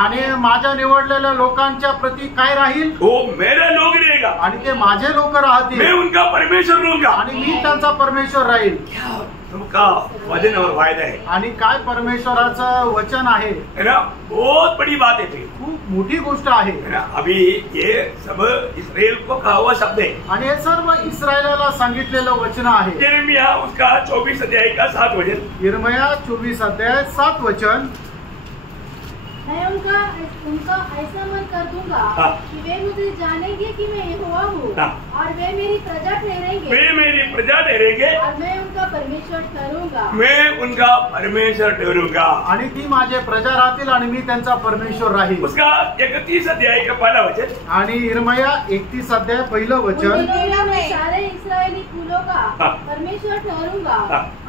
आणि माझ्या निवडलेल्या लोकांच्या प्रति काय राहील? वो मेरे लोग रहेगा. आणि ते माझे लोक राहतील. मैं उनका परमेश्वर रहूंगा. आणि मी त्यांचा परमेश्वर राहील. तुमका वचन और वायदा है. आणि काय परमेश्वराचं वचन आहे ना, बहुत बड़ी बात है. खूप मोठी गोष्ट आहे ना. अभी ये सब इस्राएल को कहा हुआ शब्द है. आणि हे सर्व इस्रायलाला सांगितलेलं वचन आहे. यिर्मयाह उसका 24 अध्याय का 7 वचन. यिर्मयाह 24 अध्याय 7 वचन. मैं उनका ऐसा मन कर दूंगा कि वे मुझे जानेंगे कि मैं यहोवा हूँ, और वे मेरी प्रजा ठहरेंगे. वे मेरी प्रजा ठहरेंगे. और मैं उनका परमेश्वर ठहरूंगा. मैं उनका परमेश्वर ठहरूंगा. आणि ती माझे प्रजा राहतील आणि मी त्यांचा परमेश्वर राहील. उसका 31 अध्याय का पहला वचन. आणि यिर्मयाह 31 अध्याय पहिलं वचन. मैं सारे इस्राएली कुलों का परमेश्वर ठहरूंगा,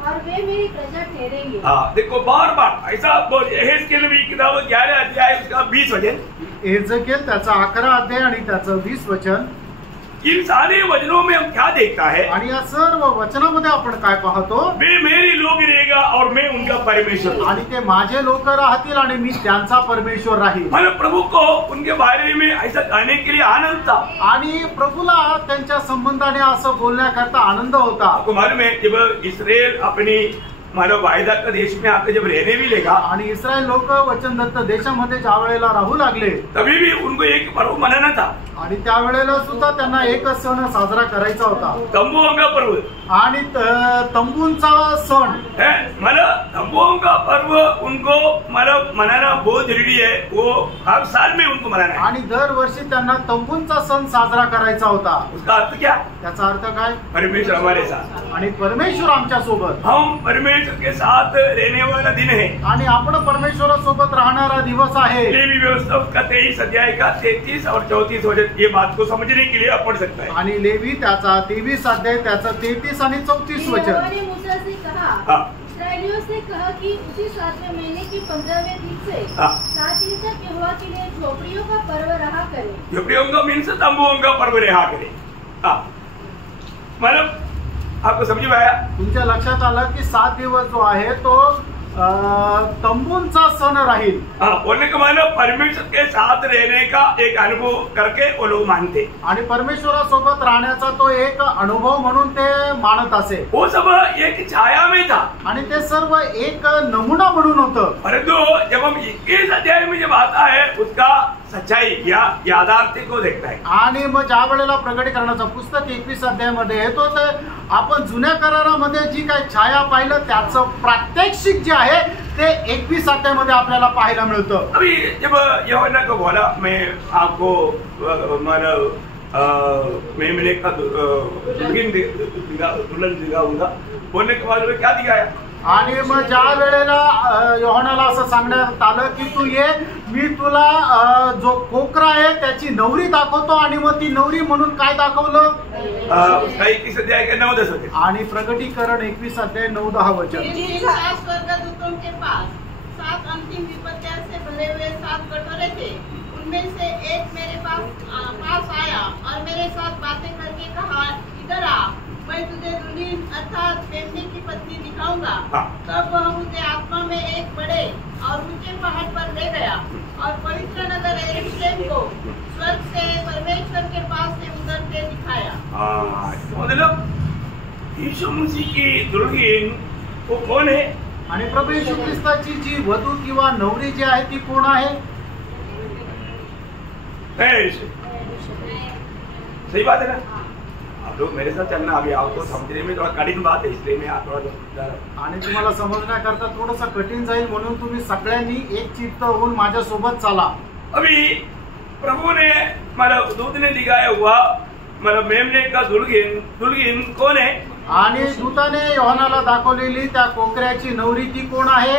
और वे मेरी प्रजा ठहरेंगे. देखो बार बार ऐसा यहेजकेल भी किताब 11 अध्याय उसका 20 वचन. यहेजकेल त्याचा 11 अध्याय आणि त्याचं 20 वचन. इन सारे वचनों में हम क्या देखता है? आणि या सर्व वचनामध्ये आपण काय पाहतो? वे मेरे लोग रहेगा और मैं उनका परमेश्वर. आणि ते माझे लोक राहतील आणि मी त्यांचा परमेश्वर राहील. मतलब प्रभु को उनके बारे में ऐसा कहने के लिए आनंद था. आणि प्रभूला त्यांच्या संबंधाने असं बोलण्याकरता आनंद होता. आपको मालूम है जब इस्राएल अपनी मानव वायदा का देश में आकर जब रहने भी लेगा, आणि इस्रायल लोक वचनदत्त देशामध्ये ज्या वेळेला राहू लागले, तभी भी उनको एक पर्व मनाना था. आणि त्यावेळेला सुद्धा त्यांना एकच सण साजरा करायचा होता, तंबुओं का पर्व. आणि तंबूंचा सण है. मतलब तंबुओं का पर्व उनको मतलब मनाना बहुत जरूरी है. वो हर साल में उनको मनाना है. आणि दरवर्षी त्यांना तंबूंचा सण साजरा करायचा होता. उसका अर्थ क्या? त्याचा अर्थ काय? परमेश्वर हमारे साथ. आणि परमेश्वर आमच्या सोबत. हम परमेश्वर के साथ रहने वाला दिन है. आणि आपण परमेश्वरासोबत राहणारा दिवस आहे. लेवी व्यवस्था उसका 23 अध्याय का 33 और 34 वचन. ये बात को समझने के लिए आप पढ़ सकता है. आणि लेवी त्याचा 23 अध्याय त्याचा 33 आणि 34 वचन. यहोवा ने मूसा से कहा, इस्राएलियों से कहा कि उसी 7वें महीने की 15वें दिन से 7 दिन तक यहोवा के लिए झोपड़ियों का पर्व रहा करे. झोपड़ियों का मीन्स तंबुओं का पर्व रहा करे. मतलब आपको समझ में आया? तुमच्या लक्षात आलं की 7 दिवस जो आहे तो तंबूंचा सण राहील. बोलने का मतलब परमेश्वर के साथ रहने का एक अनुभव करके वो लोग मानते. आणि परमेश्वरासोबत राहण्याचा तो एक अनुभव म्हणून ते मानत असे. वो सब एक छाया में था. आणि ते सर्व एक नमुना म्हणून होतं. परंतु जब हम 21 अध्याय में जब आता है उसका सच्चाई या यादार्थ को देखता है. आणि मग ज्या वेळेला प्रकटीकरणाचं पुस्तक 21 अध्यायामध्ये येतो तर आपण जुन्या करारामध्ये जी काही छाया पाहिलं त्याचं प्रात्यक्षिक जे आहे ते 21 अध्यायामध्ये आपल्याला पाहायला मिळतं. अभी जब यूहन्ना को बोला मैं आपको मेमने का दुल्हन दिखाऊंगा, बोलने के बाद क्या दिखाया? आणि मग ज्या वेळेला योहानाला असं सांगण्यात आलं की तू ये, मी तुला जो कोकरा आहे त्याची नवरी दाखवतो. आणि मग ती नवरी म्हणून काय दाखवलं? 21 अध्याय के 9-10 वचन. आणि प्रकटीकरण 21 अध्याय 9-10 वचन. स्वर्गदूतों के पास 7 अंतिम विपत्तियों से भरे हुए 7 कटोरे थे. उनमें से एक मेरे पास आया और मेरे साथ बातें करके कहा, इधर आ, मैं तुझे दुल्हन अर्थात मेमने की पत्नी दिखाऊंगा. तब वह मुझे आत्मा में एक बड़े और ऊंचे पहाड़ पर ले गया और पवित्र नगर यरूशलेम को स्वर्ग से परमेश्वर के पास से उतरते दिखाया. मतलब यीशु मसीह की दुल्हन वो कौन है? आणि प्रभू येशू ख्रिस्ताची जी वधू किंवा नवरी जी आहे ती कोण आहे? सही बात है ना? आप लोग मेरे साथ चलना. अभी आपको समझने में थोड़ा कठिन बात है, इसलिए मैं आप थोड़ा. आणि तुम्हाला समजण्याकरता थोडंसं कठीण जाईल म्हणून तुम्ही सगळ्यांनी एक चित्त होऊन माझ्यासोबत चाला. अभी प्रभु ने मतलब दूत ने दिखाया हुआ मतलब मेमने का दुल्हन कौन है? आणि दूताने योहानाला दाखवलेली त्या कोकऱ्याची नवरी ती कोण आहे?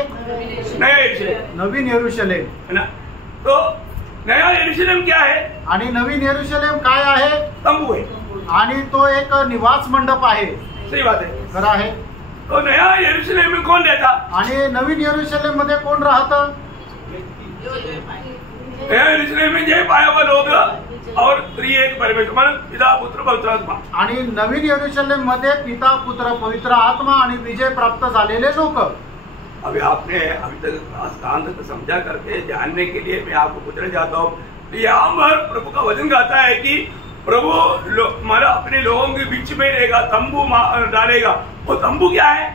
नया यरूशलेम. नवीन यरूशलेम है ना? तो नया यरूशलेम क्या है? आणि नवीन यरूशलेम काय आहे? तंबू है. आणि तो एक निवास मंडप आहे. सही बात है. खरं आहे. तो नया यरूशलेम में कौन रहता? आणि नवीन यरूशलेम मध्ये कोण राहतं? नया यरूशलेम में जय पाया हुआ लोग और त्रिएक परमेश्वर मतलब पिता पुत्र पवित्र आत्मा। आणि नवीन यरूशलेम मध्ये पिता पुत्र पवित्र आत्मा आणि विजय प्राप्त झालेले लोक। अभी आपने अभी तक स्थान तक समझा करके जानने के लिए मैं आपको पूछना चाहता हूँ, यहाँ पर प्रभु का वचन कहता है कि प्रभु हमारा अपने लोगों के बीच में रहेगा, तंबू डालेगा। वो तंबू क्या है?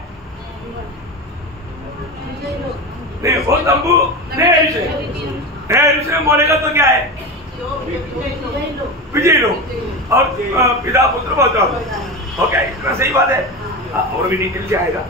नहीं, वो तंबू नया यरूशलेम बोलेगा तो क्या है? विजय लोग और पिता पुत्र पवित्र। ओके, इतना सही बात है। और भी निकल के आएगा,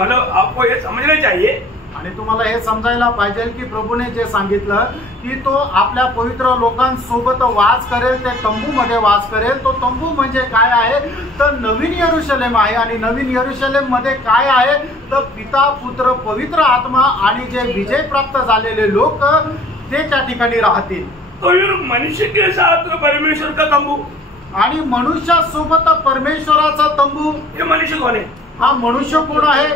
मतलब आपको ये समझना चाहिए। आणि तुम्हाला हे समजायला पाहिजे की प्रभूने जे सांगितलं की तो आपल्या पवित्र लोकांसोबत वास करेल, ते तंबू मध्ये वास करेल। तो तंबू म्हणजे काय आहे तर नवीन यरूशलेम आहे। आणि नवीन यरूशलेम मध्ये काय आहे तर पिता पुत्र पवित्र आत्मा आणि जे विजय प्राप्त झालेले लोक ते त्या ठिकाणी राहतील। तो मनुष्य के साथ परमेश्वर का तंबू आणि मनुष्यासोबत परमेश्वराचा तंबू। ये मनुष्य कौन है? हा मनुष्य कोण आहे?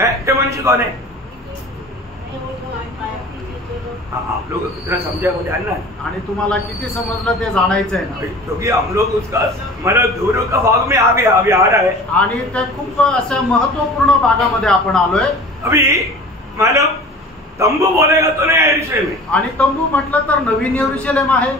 ये मनुष्य कौन है? आप लोग इतना समझा वो जानना है। आणि तुम्हाला किती समजलं ते जाणायचं आहे ना, क्योंकि हम लोग उसका मतलब दूर का भाग में आगे अभी आ रहा है। आणि ते खूप अशा महत्वपूर्ण भागामध्ये आपण आलोय। अभी मतलब तंबू बोलेगा तो नया यरूशलेम है, आणि तंबू म्हटलं तर नवीन यरूशलेम आहे।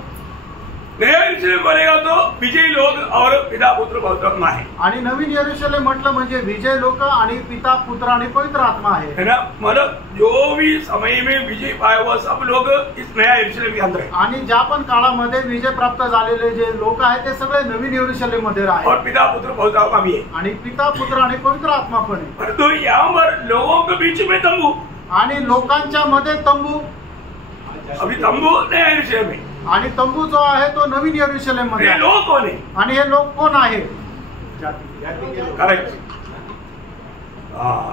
नया यरूशलेम बोलेगा तो विजय लोग और पिता पुत्र पवित्र आत्मा है। आणि नवीन यरूशलेम म्हटलं म्हणजे विजय लोक आणि पिता पुत्र आणि पवित्र आत्मा आहे, है ना। मतलब जो भी समय में विजय पाया हुआ सब लोग इस नया यरूशलेम के अंदर है। आणि ज्या पण काळामध्ये विजय प्राप्त झालेले जे लोक आहेत ते सगळे नवीन यरूशलेम मध्ये आहेत। और पिता पुत्र पवित्र आत्मा भी है। आणि पिता पुत्र आणि पवित्र आत्मा पण आहे। परंतु यहाँ पर लोगों के बीच में तंबू आणि लोकांच्या मध्ये तंबू। अभी तंबू नया यरूशलेम है आणि तंबू जो आहे तो नवीन यरूशलेम मध्ये ये आहे। लोग कौन है? आणि हे लोक कोण आहे? करेक्ट।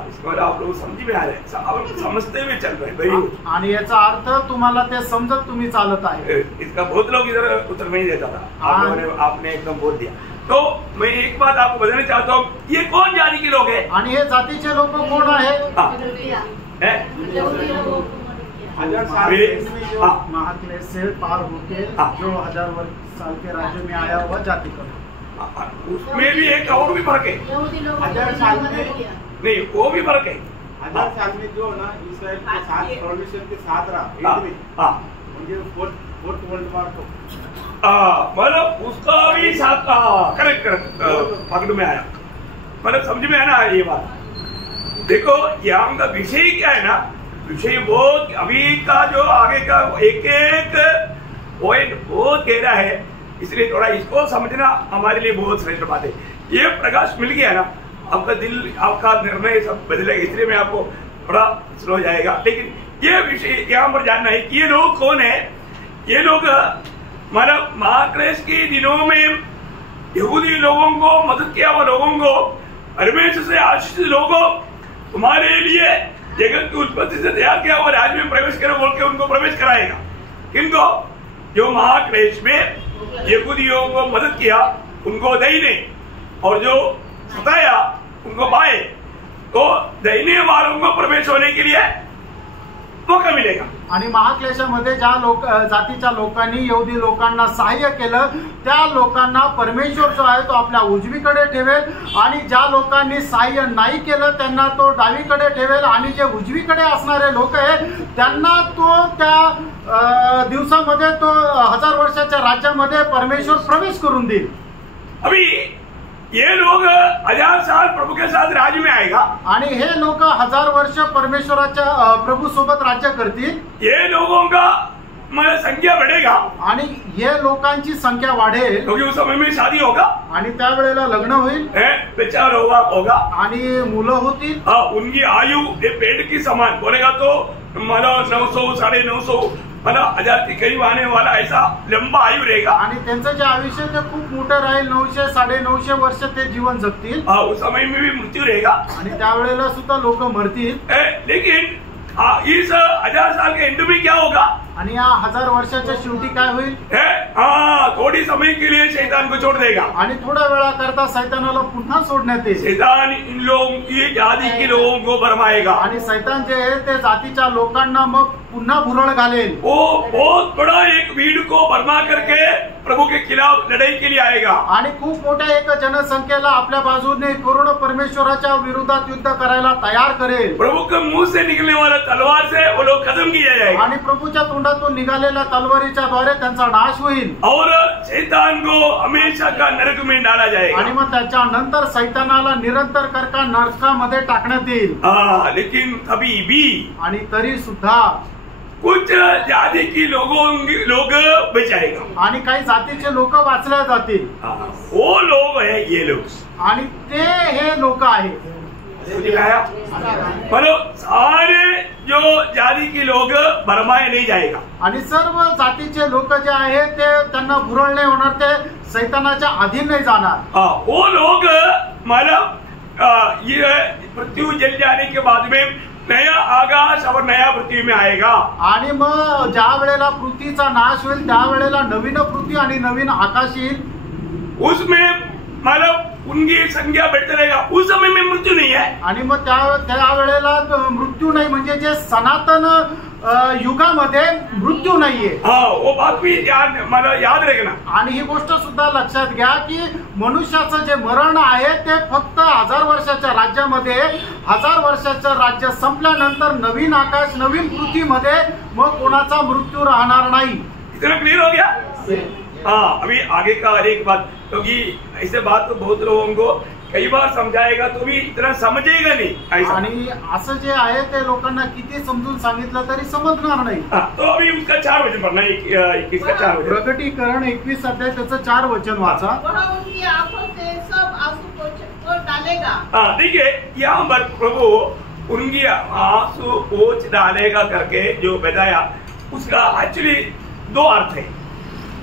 इसको आप लोग समझ में आ रहे हैं, आप समझते हुए चल रहे हैं। आणि याचा अर्थ तुम्हाला ते समजत तुम्ही चालत आहे। इसका बहुत लोग इधर उत्तर नहीं देता था, आप लोगों ने आपने एकदम बोल दिया। तो मैं एक बात आपको बताना चाहता हूँ, ये कौन जाति के लोग हैं? आणि हे जातीचे लोक कोण आहेत? हजार साल में जो महाक्लेश से पार होके जो 1000 साल के राज्य में आया हुआ जाति का, उसमें भी एक और भी फर्क है। 1000 साल में नहीं, वो भी फर्क है। 1000 साल में जो ना इसराइल के साथ परमेश्वर के साथ रहा, म्हणजे फोर्थ वर्ल्ड वॉर को मतलब उसका भी साथ करेक्ट पकड़ में आया, मतलब समझ में आया ना ये बात। देखो यहाँ का विषय क्या है ना, विषय बहुत अभी का जो आगे का एक एक पॉइंट बहुत गहरा है, इसलिए थोड़ा इसको समझना हमारे लिए बहुत श्रेष्ठ बात है। ये प्रकाश मिल गया ना, आपका दिल आपका निर्णय सब बदलेगा। इसलिए मैं आपको थोड़ा स्लो जाएगा, लेकिन ये विषय यहाँ पर जानना है कि ये लोग कौन है। ये लोग मतलब महाक्लेश के दिनों में यहूदी लोगों को मदद किया हुआ लोगों को, परमेश्वर से आशीषित लोगों, तुम्हारे लिए जगत की उत्पत्ति से तैयार किया हुआ राज्य में प्रवेश करो बोल के उनको प्रवेश कराएगा। किनको? जो महाक्लेश में यहूदियों को मदद किया उनको दहीने, और जो सताया उनको बाएं, तो दहीने वालों को प्रवेश होने के लिए मौका मिलेगा। आणि महाक्लेशामध्ये ज्या लोक जातीच्या लोकांनी यहूदी लोकांना सहाय्य केलं त्या लोकांना परमेश्वर जो आहे तो आपल्या उजवीकडे ठेवेल, आणि ज्या लोकांनी सहाय्य नाही केलं त्यांना तो डावीकडे ठेवेल, आणि जे उजवीकडे असणारे लोक आहेत त्यांना तो त्या दिवसामध्ये तो 1000 वर्षाच्या राज्यामध्ये परमेश्वर प्रवेश करून देईल। अभी ये लोग 1000 साल प्रभु के साथ राज्य में आएगा, आणि हे लोक 1000 वर्ष परमेश्वराच्या प्रभु सोबत राज्य करतील। ये लोगों का मतलब संख्या बढ़ेगा, आणि हे लोकांची संख्या वाढेल, क्योंकि उस समय में शादी होगा, आणि त्यावेळेला लग्न होईल, बच्चा होगा, आणि मुलं होतील। उनकी आयु एक पेड़ की समान बोलेगा तो मतलब 900 950 मतलब 1000 के करीब आने वाला ऐसा लंबा आयु रहेगा। आणि त्यांचं जे आयुष्य ते खूप मोठं राहील, 900 950 वर्ष ते जीवन जगतील। उस समय में भी मृत्यू रहेगा, आणि त्यावेळेला सुद्धा लोक मरतील। लेकिन इस 1000 साल के एंड में क्या होगा? आणि या 1000 वर्षाच्या शेवटी काय होईल? थोड़ी समय के लिए शैतान को छोड़ देगा आणि थोड्या वेळा करता सैतानाला पुन्हा सोडण्यात येईल. शैतान इन लोगों की जाति के लोगों को भरमाएगा आणि सैतान जे आहे ते जातीच्या लोकांना मग पुन्हा भुरळ घालेल. वो बहुत बड़ा एक भीड़ को भरमा करके प्रभु के खिलाफ लड़ाई के लिए आएगा आणि खूप मोठ्या एक जनसंख्येला आपल्या बाजूने करून परमेश्वराच्या विरोधात युद्ध करायला तयार करेल. प्रभु के मुंह से निकलने वाला तलवार से वो लोग खत्म किया जाएगा आणि प्रभूच्या तोंडातून निघालेल्या तलवारीच्या द्वारे त्यांचा नाश होईल. और शैतान को हमेशा का नरक में डाला जाएगा. आणि मग त्याच्यानंतर सैतानाला निरंतर करता नरकामध्ये टाकण्यात येईल. लेकिन अभी भी आणि तरी सुद्धा कुछ जाति की लोग बचाएगा आणि काही जातीचे लोक वाचल्या जातील. वो लोग है ये लोग आणि ते हे लोक आहेत. मतलब सारे जो जाति के लोग भरमाए नहीं जाएगा आणि सर्व जातीचे लोक जे आहेत ते त्यांना भुरळ नाही होणार, ते सैतानाच्या अधीन नाही जाणार. वो लोग मतलब ये पृथ्वी जल जाने के बाद में नया आकाश और नया पृथ्वी में आएगा. आणि मग ज्या वेळेला पृथ्वीचा नाश होईल त्यावेळेला नवीन पृथ्वी आणि नवीन आकाश येईल. उसमें मतलब उनकी संख्या बढ़ते रहेगा. उस समय में मृत्यू नहीं है. आणि मग त्या वेळेला मृत्यू नाही, म्हणजे जे सनातन युगामध्ये मृत्यू नाहीये. वो बात भी मला याद रखना. आणि ही गोष्ट सुद्धा लक्षात घ्या की मनुष्याचं जे मरण आहे ते फक्त 1000 वर्षाच्या राज्यामध्ये, 1000 वर्षाचं राज्य संपल्यानंतर नवीन आकाश नवीन पृथ्वीमध्ये मग कोणाचा मृत्यू राहणार नाही. इतना क्लियर हो गया? अभी आगे का हर एक बात, क्योंकि ऐसे बात तो बहुत लोगों को कई बार समझाएगा तो भी इतना समझेगा नहीं. आणि असं जे आहे ते लोकांना किती समजून सांगितलं तरी समजणार नाही. तो अभी उसका 4 वचन पढ़ना, 21 का 4 वचन. प्रकटीकरण 21 अध्याय त्याचं 4 वचन वाचा. वह उनकी आंखों से सब आंसू को डालेगा. देखिए यहाँ पर प्रभु उनकी आंसू पोंछ डालेगा करके जो बताया, उसका एक्चुअली 2 अर्थ है.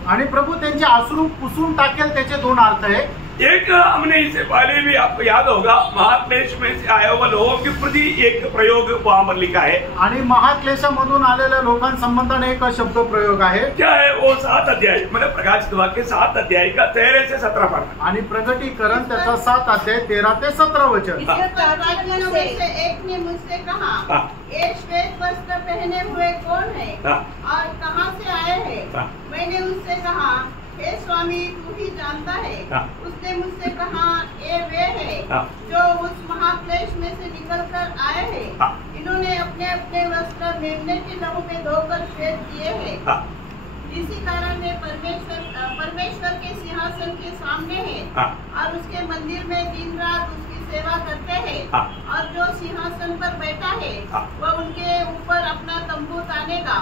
आणि प्रभू त्यांचे अश्रू पुसून टाकेल त्याचे 2 अर्थ आहे. एक हमने इससे पहले भी आपको याद होगा, महाक्लेश में से आया हुआ लोगों के प्रति एक प्रयोग वहां पर लिखा है. आणि महाक्लेशामधून आलेल्या लोकांसंबंधाने एक शब्द प्रयोग आहे. क्या है वो? 7 अध्याय, मतलब प्रकाशित वाक्य 7 अध्याय का 13 से 17 पद. आणि प्रकटीकरण त्याचा 7 अध्याय 13 ते 17 वचन. एक ने मुझसे कहा, ये श्वेत वस्त्र पहने हुए कौन है और कहाँ से आए हैं? मैंने उससे कहा, हे स्वामी तू ही जानता है. उसने मुझसे कहा, ये वे है जो उस महाक्लेश में से निकलकर आए हैं. इन्होंने अपने अपने वस्त्र मेमने के लहू में धोकर श्वेत किए हैं. इसी कारण वे परमेश्वर के सिंहासन के सामने हैं और उसके मंदिर में दिन रात उसकी सेवा करते हैं. और जो सिंहासन पर बैठा है वह उनके ऊपर अपना तंबू तानेगा.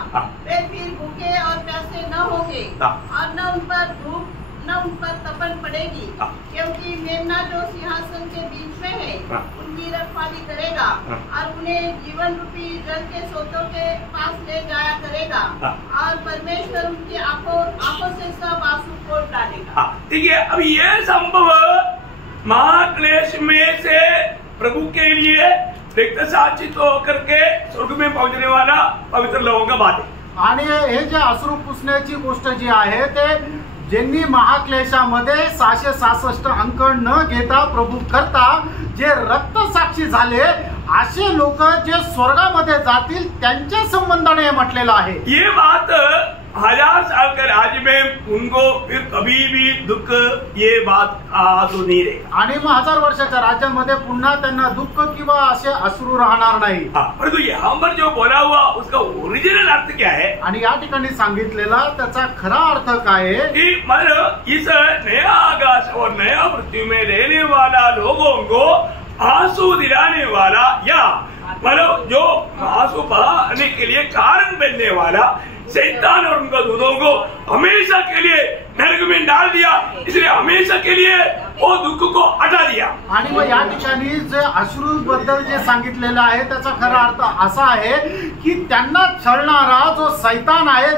वे फिर भूखे और प्यासे न होंगे और न उन पर धूप न उन पर तपन पड़ेगी, क्योंकि मेमना जो सिंहासन के बीच में है उनकी रखवाली करेगा और उन्हें जीवन रूपी जल के सोतों के पास ले जाया करेगा. और परमेश्वर उनकी आंखों से सब आंसू पोंछ डालेगा. ठीक है, अब ये संभव महाक्लेश में से प्रभु के लिए रिक्त साक्षी तो होकर के स्वर्ग में पहुंचने वाला पवित्र लोगों का बात है. आणि हे जे अश्रू पुसण्याची गोष्ट जी आहे ते ज्यांनी महाक्लेशामध्ये 666 अंक न घेता प्रभू करता जे रक्तसाक्षी झाले असे लोक जे स्वर्गामध्ये जातील त्यांच्या संबंधाने म्हटलेलं आहे. ये बात 1000 साल के राज्य में उनको फिर कभी भी दुख ये बात तो नहीं रहेगा. आणि मग 1000 वर्षाच्या राज्यामध्ये पुन्हा त्यांना दुःख किंवा असे अश्रू राहणार नाही. परंतु यहाँ पर जो बोला हुआ उसका ओरिजिनल अर्थ क्या है? आणि या ठिकाणी सांगितलेला त्याचा खरा अर्थ काय आहे कि मतलब इस नया आकाश और नया पृथ्वी में रहने वाला लोगों को आंसू दिलाने वाला या मतलब जो आंसू बहाने के लिए कारण बनने वाला शैतान और उनका दूतों को हमेशा के लिए नरक में डाल दिया. इसलिए हमेशा के लिए वो दुःख को हटा दिया। आणि मग या ठिकाणी जे अश्रू बद्दल जे सांगितलेलं आहे त्याचा खरा अर्थ असा आहे की त्यांना छळणारा जो सैतान आहे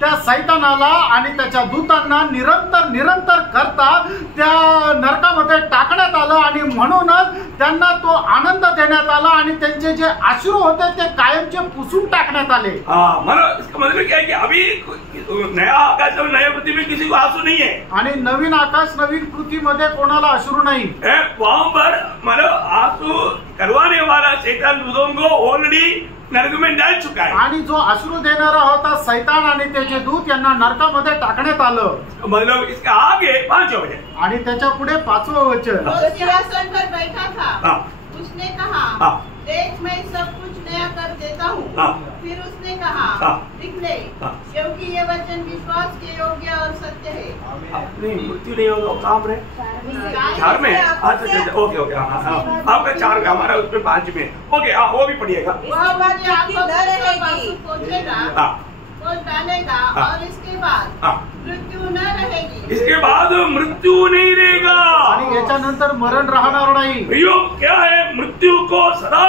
त्या सैतानाला आणि त्याच्या दूतांना निरंतर करता त्या नरकामध्ये टाकण्यात आलं आणि म्हणूनच त्यांना तो आनंद देण्यात आला आणि त्यांचे जे अश्रू होते ते कायमचे पुसून टाकण्यात आले। इसका मतलब क्या है कि अभी नया आकाश और नया पृथ्वी में किसी को आंसू नहीं है आणि नवीन आकाश नवीन पृथ्वीमध्ये कोणाला अश्रू नाही। वहां पर मतलब आंसू करवाने वाला शैतान दूतों को ऑलरेडी नरक में डाल चुका है आणि जो अश्रू देणारा होता सैतान आणि त्याचे दूत यांना नरकामध्ये टाकण्यात आलं। मतलब इसका आगे 5 वचन आणि त्याच्या पुढे 5वं वचन। वो सिंहासन पर बैठा था, उसने कहा देख मैं सब कुछ नया कर देता हूँ। फिर उसने कहा लिख ले, क्योंकि ये वचन विश्वास के योग्य और सत्य है। नहीं मृत्यु नहीं होगा काम रहे 4 में। अच्छा ओके आपका 4 में हमारा उसमें 5 में। ओके वो भी पढ़िएगा। वो डालेगा और इसके बाद मृत्यू न रहेगी। इसके बाद मृत्यू नहीं रहेगा आणि याच्यानंतर मरण राहणार नाही। प्रयोग क्या है? मृत्यू को सदा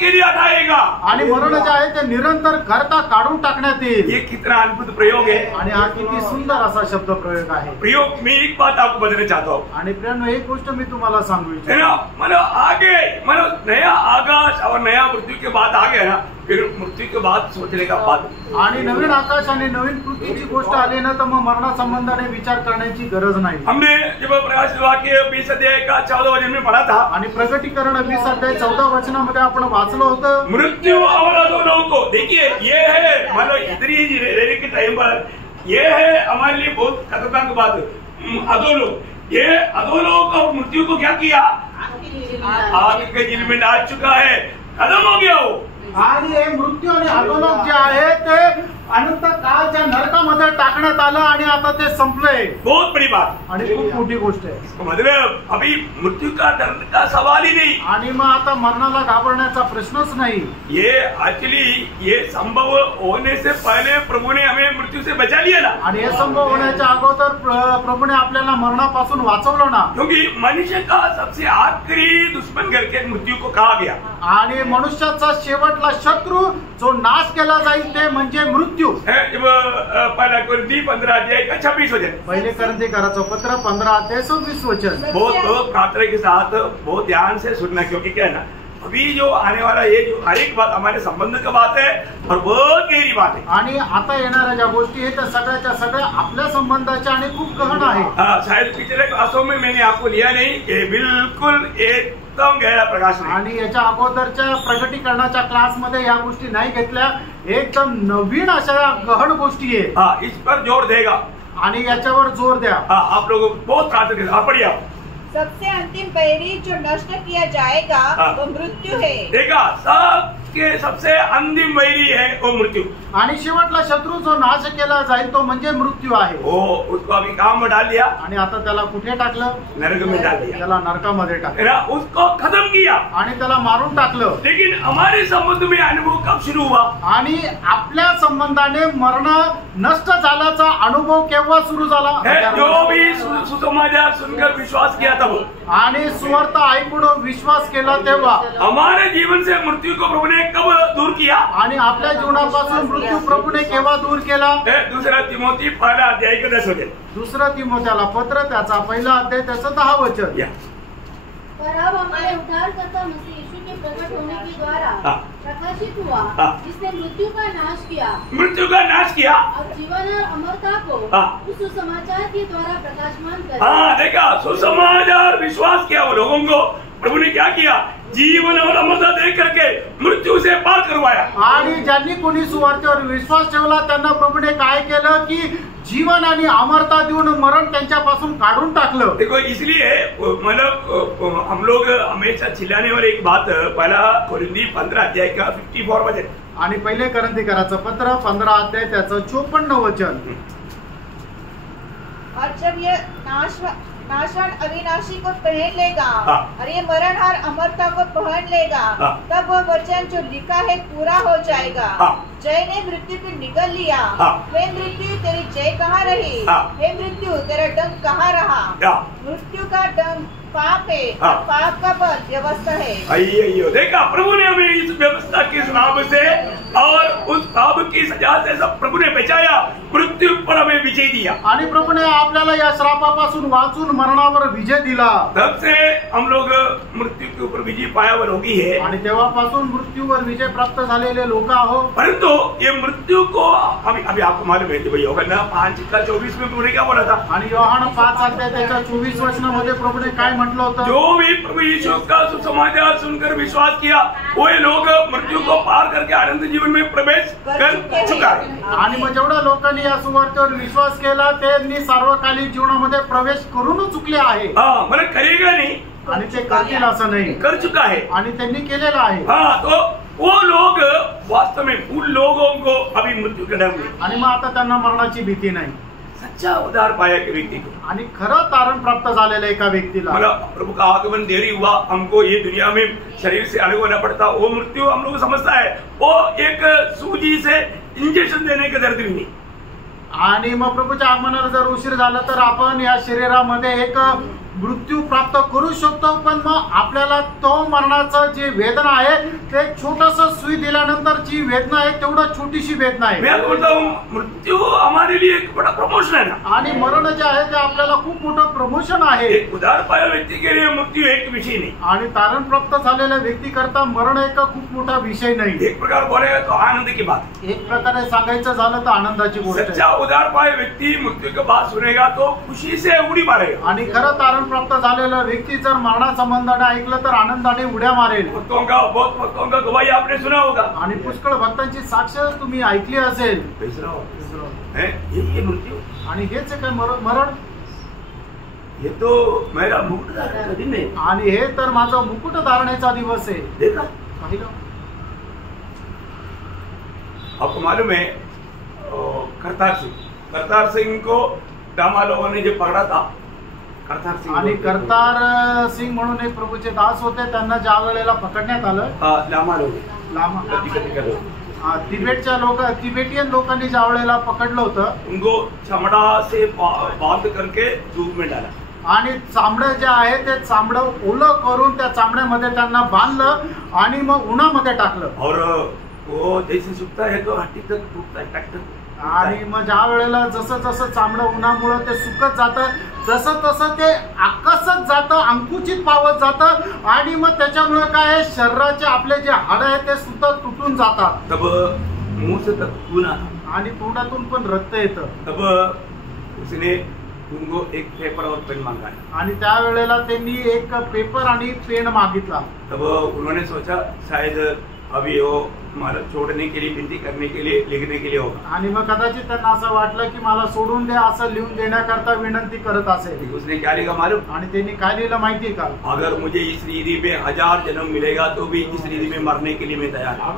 के लिए हटाएगा आणि मरण जे आहे ते निरंतर करता काढून टाकण्यात येईल। ये कितना अद्भुत प्रयोग है आणि हा किती सुंदर असा शब्द प्रयोग आहे। प्रयोग में एक बात आपको बताना चाहता हूँ आणि प्रियांनो एक गोष्ट मी तुम्हाला सांगू इच्छितो, मतलब आगे मतलब नया आकाश और नया मृत्यू के बाद आगे ना फिर मृत्यू के बाद सोचने का बात। आणि नवीन आकाश आणि नवीन पृथ्वीची गोष्ट आली ना तर मग मरणा संबंधाने विचार करण्याची गरज नाही। हमने जब प्रकाशित वाक्य 20 अध्याय का 14 वचन में पढ़ा था आणि प्रकटीकरण 20 अध्याय 14 वचनामध्ये आपण वाचलं होतं मृत्यु और अधोलोक को। देखिए ये है मतलब इतनी रहने के टाइम पर ये है हमारे लिए बहुत खतरनाक बात। अधोलोक, ये अधोलोक और मृत्यु को क्या किया? आग के जिल में डाल चुका है, खत्म हो गया वो। आणि हे मृत्यू आणि अधोलोक जे आहे ते अनंत काळच्या नरकामध्ये टाकण्यात आलं आणि आता ते संपलंय। बहुत बड़ी बात आणि खूप मोठी गोष्ट आहे। मतलब अभी मृत्यू का डर का सवाल ही नहीं। आणि मग आता मरणाला घाबरण्याचा प्रश्नच नाही। ये एक्चुअली ये संभव होने से पहले प्रभु ने हमें मृत्यू से बचा लिया ना। आणि हे संभव होण्याच्या अगोदर प्रभूने आपल्याला मरणापासून वाचवलं ना। क्योंकि मनुष्य का सबसे आखिरी दुश्मन करके मृत्यू को कहा गया। आणि मनुष्याचा शेवटला शत्रू जो नाश केला जाईल ते म्हणजे मृत्यू। जब पहला कोरिन्थी 15 अध्याय का 26 वचन, पहले कोरिन्थीकराचं पत्र 15 अध्याय 26 वचन। बहुत प्रार्थना के साथ बहुत ध्यान से सुनना, क्योंकि क्या है ना अभी जो आने वाला ये जो हर एक बात हमारे संबंध का बात है और बहुत गहरी बात है। आणि आता येणाऱ्या ज्या गोष्टी आहेत त्या सगळ्याच्या सगळ्या आपल्या संबंधाच्या आणि खूप गहन आहे। शायद पिछले क्लासों में मैंने आपको लिया नहीं, ये बिल्कुल एकदम गहरा प्रकाश है। आणि याच्या अगोदरच्या प्रकटीकरणाच्या क्लासमध्ये या गोष्टी नाही घेतल्या, एकदम नवीन अशा गहन गोष्टी आहे। इस पर जोर देगा आणि याच्यावर जोर द्या। आप लोग बहुत प्रार्थना करें। पढ़िए सबसे अंतिम बैरी जो नष्ट किया जाएगा वो मृत्यू है। देखा सबके सबसे अंतिम बैरी है वो मृत्यू। आणि शेवटला शत्रू जो नाश केला जाईल तो म्हणजे मृत्यू आहे। वो उसको अभी काम में डाल दिया आणि आता त्याला कुठे टाकलं? नरक में डाल दिया। त्याला नरकामध्ये टाकलं, उसको खत्म किया आणि त्याला मारून टाकलं। लेकिन हमारे संबंध में अनुभव कब शुरू हुआ? आणि आपल्या संबंधाने मरण नष्ट झाल्याचा अनुभव केव्हा सुरू झाला? जो भी सुसमाचार सुनकर विश्वास किया तब, आणि सुवार्थ ऐकून विश्वास केला तेव्हा। हमारे जीवन से मृत्यू को प्रभु ने कब दूर किया? आणि आपल्या जीवनापासून मृत्यू प्रभूने केव्हा दूर केला? दूसरा तिमोथी 1 अध्याय का 10 वचन। दुसरा तिमोथेला पत्र त्याचा 1 अध्याय त्याचं 10 वचन। पर अब हमारे उद्धारकर्ता मसीह यीशु के प्रकट होने के द्वारा प्रकाशित हुआ, जिसने मृत्यु का नाश किया और जीवन और अमरता को उस सुसमाचार के द्वारा प्रकाशमान कर। देखा सुसमाचार विश्वास किया वो लोगों को प्रभु ने क्या किया? जीवन और अमरता दे करके मृत्यू से पार करवाया। आणि ज्यांनी कोणी सुवार्थेवर विश्वास ठेवला त्यांना प्रभूने काय केलं की जीवन आणि अमरता देऊन मरण त्यांच्यापासून काढून टाकलं। देखो इसलिए मतलब हम लोग हमेशा चिल्लाने वाली एक बात, पहला कोरिन्थी 15 अध्याय का 54 वचन। आणि पहिले कोरिन्थीकराचं पत्र 15 अध्याय त्याचं 54 वचन। और जब ये नाशवान अविनाशी को पहन लेगा और ये मरणहार अमरता को पहन लेगा, तब वो वचन जो लिखा है पूरा हो जाएगा, जय ने मृत्यु को निगल लिया। हे मृत्यु तेरी जय कहाँ रही? हे मृत्यु तेरा डंक कहाँ रहा? मृत्यु का डंक पाप है और पाप का पद व्यवस्था है। अयो देखा, प्रभु ने हमें इस व्यवस्था के लाभ से और उस पाप की सजा से सब प्रभु ने बचाया, मृत्यू पर हमें विजय दिया। आणि प्रभूने आपल्याला या श्रापापासून वाचून मरणावर विजय दिला। तब से हम लोग मृत्यू के ऊपर विजय पायावर हो गई है आणि तेव्हापासून मृत्यूवर विजय प्राप्त झालेले लोक आहो। परंतु ये मृत्यू को अभी आपको मालूम है भाई यूहन्ना 5:24 में प्रभु ने क्या बोला था? आणि यूहन्ना 5:24 वचनामध्ये प्रभूने काय म्हटलं होतं? जो भी प्रभु यीशु का सुसमाचार सुनकर विश्वास किया वो लोग मृत्यू को पार करके आनंद जीवन में प्रवेश कर चुका है। आणि मग जेवढ्या लोकांनी या सुवार्तेवर विश्वास केला त्यांनी सार्वकालिक जीवनामध्ये प्रवेश करून चुकले आहे। मला करेगा नहीं आणि ते करतील असं नाही, कर चुका है आणि त्यांनी केलेलं आहे। तो वो लोग वास्तव में उन लोगों को अभी मृत्यू के डर में, आणि मग आता त्यांना मरणाची भीती नाही। सच्चा उद्धार पाया के व्यक्ति को आणि खरं तारण प्राप्त झालेल्या एका व्यक्तीला, मतलब प्रभु का आगमन देरी हुआ, हमको ये दुनिया में शरीर से अलग होना पड़ता, वो मृत्यु हम लोग समझता है वो एक सूजी से इंजेक्शन देने का दर्द भी नहीं। आणि मग प्रभूच्या आगमनाला जर उशीर झाला तर आपण या शरीरामध्ये एक मृत्यू प्राप्त करू शकतो, पण मग आपल्याला तो मरणाचं जे वेदना आहे ते छोटस सुई दिल्यानंतरची वेदना आहे, तेवढं छोटीशी वेदना आहे। मैं बोलता हूँ मृत्यू हमारे लिए एक बड़ा प्रमोशन है ना, आणि मरण जे आहे ते आपल्याला खूप मोठं प्रमोशन आहे। एक उद्धार पाया व्यक्ति के लिए मृत्यू एक विषय नहीं, आणि तारण प्राप्त झालेल्या व्यक्ती करता मरण एक खूप मोठा विषय नाही। एक प्रकार बोलेगा तो आनंद की बात, एक प्रकारे सांगायचं झालं तर आनंदाची गोष्ट आहे। सच्चा उद्धार पाया व्यक्ति मृत्यू के बाद सुनेगा तो खुशी से उड़ी मारेगा, आणि खरं तारण प्राप्त झालेला व्यक्ती जर मरणासंबंधाने ऐकलं तर आनंदाने उड्या मारेल। भक्तों का गवाही आपने सुना होगा, आणि पुष्कळ भक्तांची साक्ष तुम्ही ऐकली असेल। ये मृत्यू आणि हेच काय मरण, ये तो मेरा मुकुट धारण का दिन है, आणि हे तर माझा मुकुट धारणेचा दिवस आहे। देखा पाहिलं? आपको मालूम है करतार सिंह को डामा लोगों ने जो पकड़ा था, आणि करतार सिंग म्हणून एक प्रभूचे दास होते, त्यांना ज्या वेळेला पकडण्यात आलं तिबेटियन लोकांनी ज्या वेळेला पकडलं होतं, उनको चमड़ा से बांध करके धूप में डाला, आणि चामडं जे आहे ते चामडं ओलं करून त्या चामड्यामध्ये त्यांना बांधलं आणि मग उन्हामध्ये टाकलं। और वो जैसे सुकता है तो हट्टी तक टूटता है, आणि मग ज्या वेळेला जसं जसं चामडं उन्हामुळे ते सुकत जातं तसं तसं ते आकसत जातं, अंकुचित पावत जातं, आणि मग त्याच्यामुळे काय शरीराचे आपले जे हाड आहेत ते सुद्धा तुटून जातात। तब मुंह से तक खून आता, आणि तोंडातून पण रक्त येतं। तब उसने उनको एक पेपर और पेन मांगा, आणि त्या वेळेला त्यांनी एक पेपर आणि पेन मागितला। तब उन्होंने सोचा शायद अभी वो मला छोड़ने के लिए, विनती करने के लिए, लिखने के लिए होगा, आणि मग कदाचित त्यांना असं वाटलं की मला सोडून दे असं लिहून देण्याकरता विनंती करत असेल। उसने क्या लिखा मालूम? आणि त्यांनी काय लिहिलं माहितीये का? अगर मुझे इस रीति में 1000 जन्म मिलेगा तो भी इस रीति में मरने के लिए मैं तैयार हूं,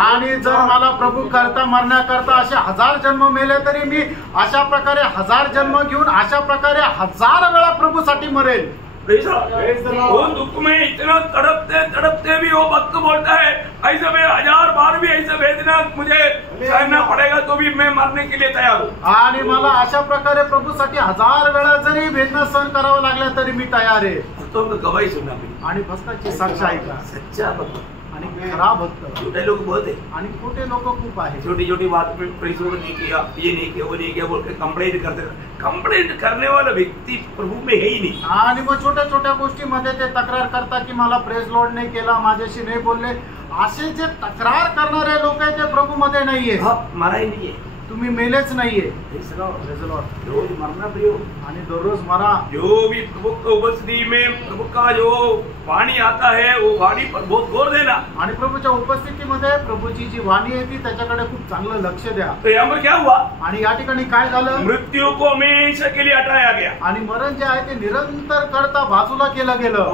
आणि जर मला प्रभू करता मरण्याकरता असे 1000 जन्म मिले तरी मी अशा प्रकारे 1000 जन्म घेऊन अशा प्रकारे 1000 वेळा प्रभूसाठी मरेल। वो दुख में इतना तड़पते भी वो भक्त बोलता है ऐसे में 1000 बार भी ऐसे वेदना मुझे सहना पड़ेगा तो भी मैं मरने के लिए तैयार हूँ, आणि मला अशा प्रकारे प्रभूसाठी 1000 वेळा जरी वेदना सहन करावं लागल्या तरी मी तयार आहे। तो गवाही सुनना, आणि भक्ताची साक्ष ऐका। सच्चा भक्त आणि खरा भक्त, छोटे लोग बहुत है, आणि खोटे लोक खूप आहेत। छोटी छोटी बात में परिश्रम नहीं किया, ये नहीं किया, वो नहीं किया बोल के कंप्लेंट करते, कंप्लेंट करने वाला व्यक्ति प्रभु में है ही नहीं। आणि मग छोट्या छोट्या गोष्टीमध्ये ते तक्रार करतात की मला प्रेज लॉर्ड नाही केला, माझ्याशी नाही बोलले, असे जे तक्रार करणारे लोक आहेत ते प्रभू मध्ये नाहीये। मरा ही नहीं है, तुम्ही मेलेच नाहीये, रोज मरना प्रियो, आणि दररोज मरा। जो भी प्रभु की उपस्थिति में प्रभु का जो वाणी आता है वो वाणी पर बहुत गौर देना, आणि प्रभूच्या उपस्थितीमध्ये प्रभूची जी वाणी येते त्याच्याकडे खूप चांगलं लक्ष द्या। तो यहाँ पर क्या हुआ? आणि या ठिकाणी काय झालं? मृत्यू को हमेशा के लिए हटाया गया, आणि मरण जे आहे ते निरंतर करता बाजूला केलं गेलं।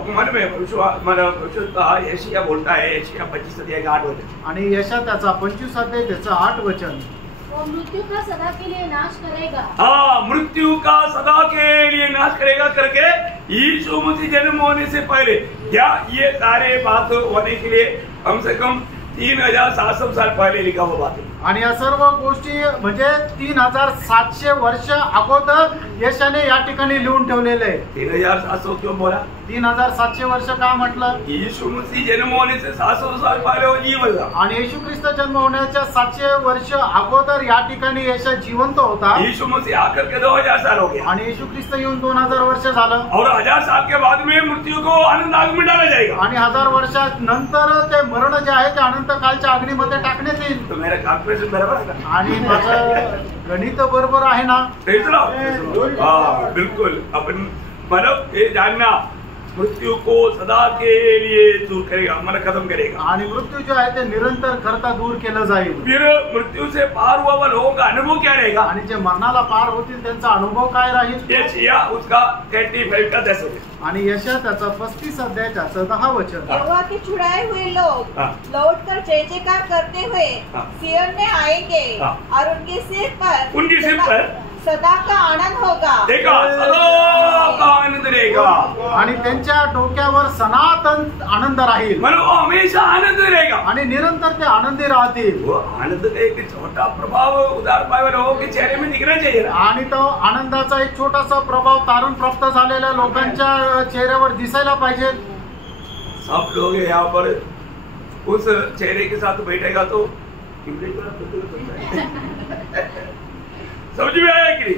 यशिया बोलता है, यशिया 25 अध्याय 8 वचन, आणि यशा त्याचा 25 अध्याय त्याचं 8 वचन, वो मृत्यु का सदा के लिए नाश करेगा। मृत्यू का सदा के लिए नाश करेगा करके यीशु मसीह जन्म होने से पहले, क्या ये सारे बात होने के लिए कम से कम 3700 साल पहले लिखा हुआ बात है। आणि या सर्व गोष्टी म्हणजे 3700 वर्ष अगोदर यशाने या ठिकाणी लिहून ठेवलेले आहे। 3700 क्यों बोला? 3700 वर्ष का म्हटलं? यीशु मसीह जन्म होने से 700 साल पहले वो जीवित था। आणि येशू ख्रिस्त जन्म होण्याच्या 700 वर्ष अगोदर या ठिकाणी यशा जिवंत होता। यीशु मसीह आकर के 2000 साल हो गया आणि येशू ख्रिस्त येऊन 2000 वर्ष झालं। और 1000 साल के बाद में मृत्यू को अनंत आग में डाला जाएगा। आणि 1000 वर्षात नंतर ते मरण जे आहे ते अनंत कालच्या अग्नीमध्ये टाकण्यात येईल। तो मेरा कॅल्क्युलेशन बरोबर आहे का? आणि माझं गणित बरोबर आहे ना? बिल्कुल। अपन मतलब ये जानना मृत्यु को सदा के लिए दूर करेगा, मन खत्म करेगा। आणि मृत्यू जो आहे ते निरंतर करता दूर केलं जाईल। फिर मृत्यू से पार हुआ हुआ लोगों का अनुभव क्या रहेगा? आणि जे मरणाला पार होतील त्यांचा अनुभव काय राहील? यशाया उसका 35 का 10 आणि यशा त्याचा 35 अध्याय त्याचं 10 वचन। यहोवा के छुड़ाए हुए लोग लौटकर जय जयकार करते हुए सिय्योन में आएंगे और उनके सिर पर सदा का आनंद होगा। देखा, सदा का आनंद रहेगा। आणि त्यांच्या डोक्यावर सनातन आनंद राहील। मतलब वो हमेशा आनंद रहेगा आणि निरंतर ते आनंदी राहतील। वो आनंद का एक छोटा प्रभाव उदार पाए लोगों के चेहरे में दिखना चाहिए। आणि तो आनंदाचा एक छोटासा प्रभाव तारण प्राप्त झालेल्या लोकांच्या चेहऱ्यावर दिसायला पाहिजे। सब लोग यहाँ पर उस चेहरे के साथ बैठेगा तो समझ में आया कि नहीं?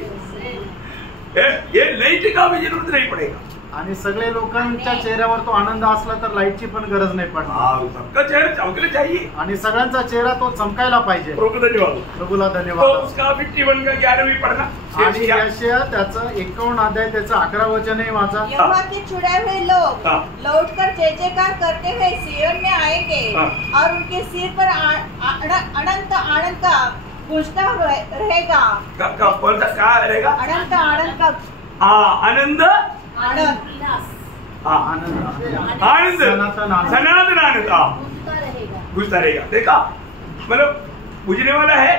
ये लाइट का भी जरूरत नहीं पड़ेगा। आणि सगळे लोकांच्या चेहऱ्यावर तो आनंद असला तर लाईटची पण गरज नाही पडणार। सबका चेहरा चमकना चाहिए आणि सगळ्यांचा चेहरा तो चमकायला पाहिजे। धन्यवाद, प्रभूला धन्यवाद। तो उसका 51 का 11वीं पढ़ना। आणि यशाया त्याचं 51 अध्याय त्याचं 11 वचन आहे माझा। यहोवा के छुड़ाए हुए लोग लौटकर जय जयकार करते हुए सिय्योन में आएंगे और उनके सिर पर अनंत आनंद का गूंजता रहेगा। कौन सा क्या रहेगा? अनंत आनंद का आनंद आनंद आनंद सनातन आनंद गूंजता रहेगा। देखा, मतलब बुझने वाला है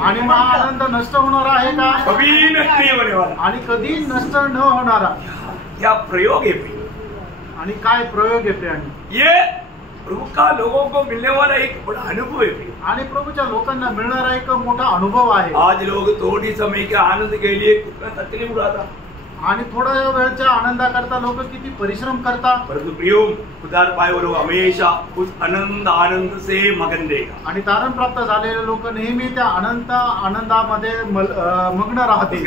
आणि मग आनंद नष्ट होणार आहे का? कभी नष्ट नहीं होने वाला। आणि कधी नष्ट न होणारा। क्या प्रयोग है? आणि काय प्रयोग आहे? आणि ये प्रभु का लोगों को मिलने वाला एक बड़ा अनुभव है। आणि प्रभूच्या लोकांना मिळणारा एक मोठा अनुभव आहे। आज लोग थोड़ी समय के आनंद के लिए कितना तकलीफ उठाता, आणि थोड्या वेळच्या आनंदाकरता लोक किती परिश्रम करतात। परंतु प्रियो उदार पाए वो हमेशा उस आनंद से मगन रहेगा। आणि तारण प्राप्त झालेले लोक नेहमी त्या अनंत आनंदामध्ये मग्न राहतील।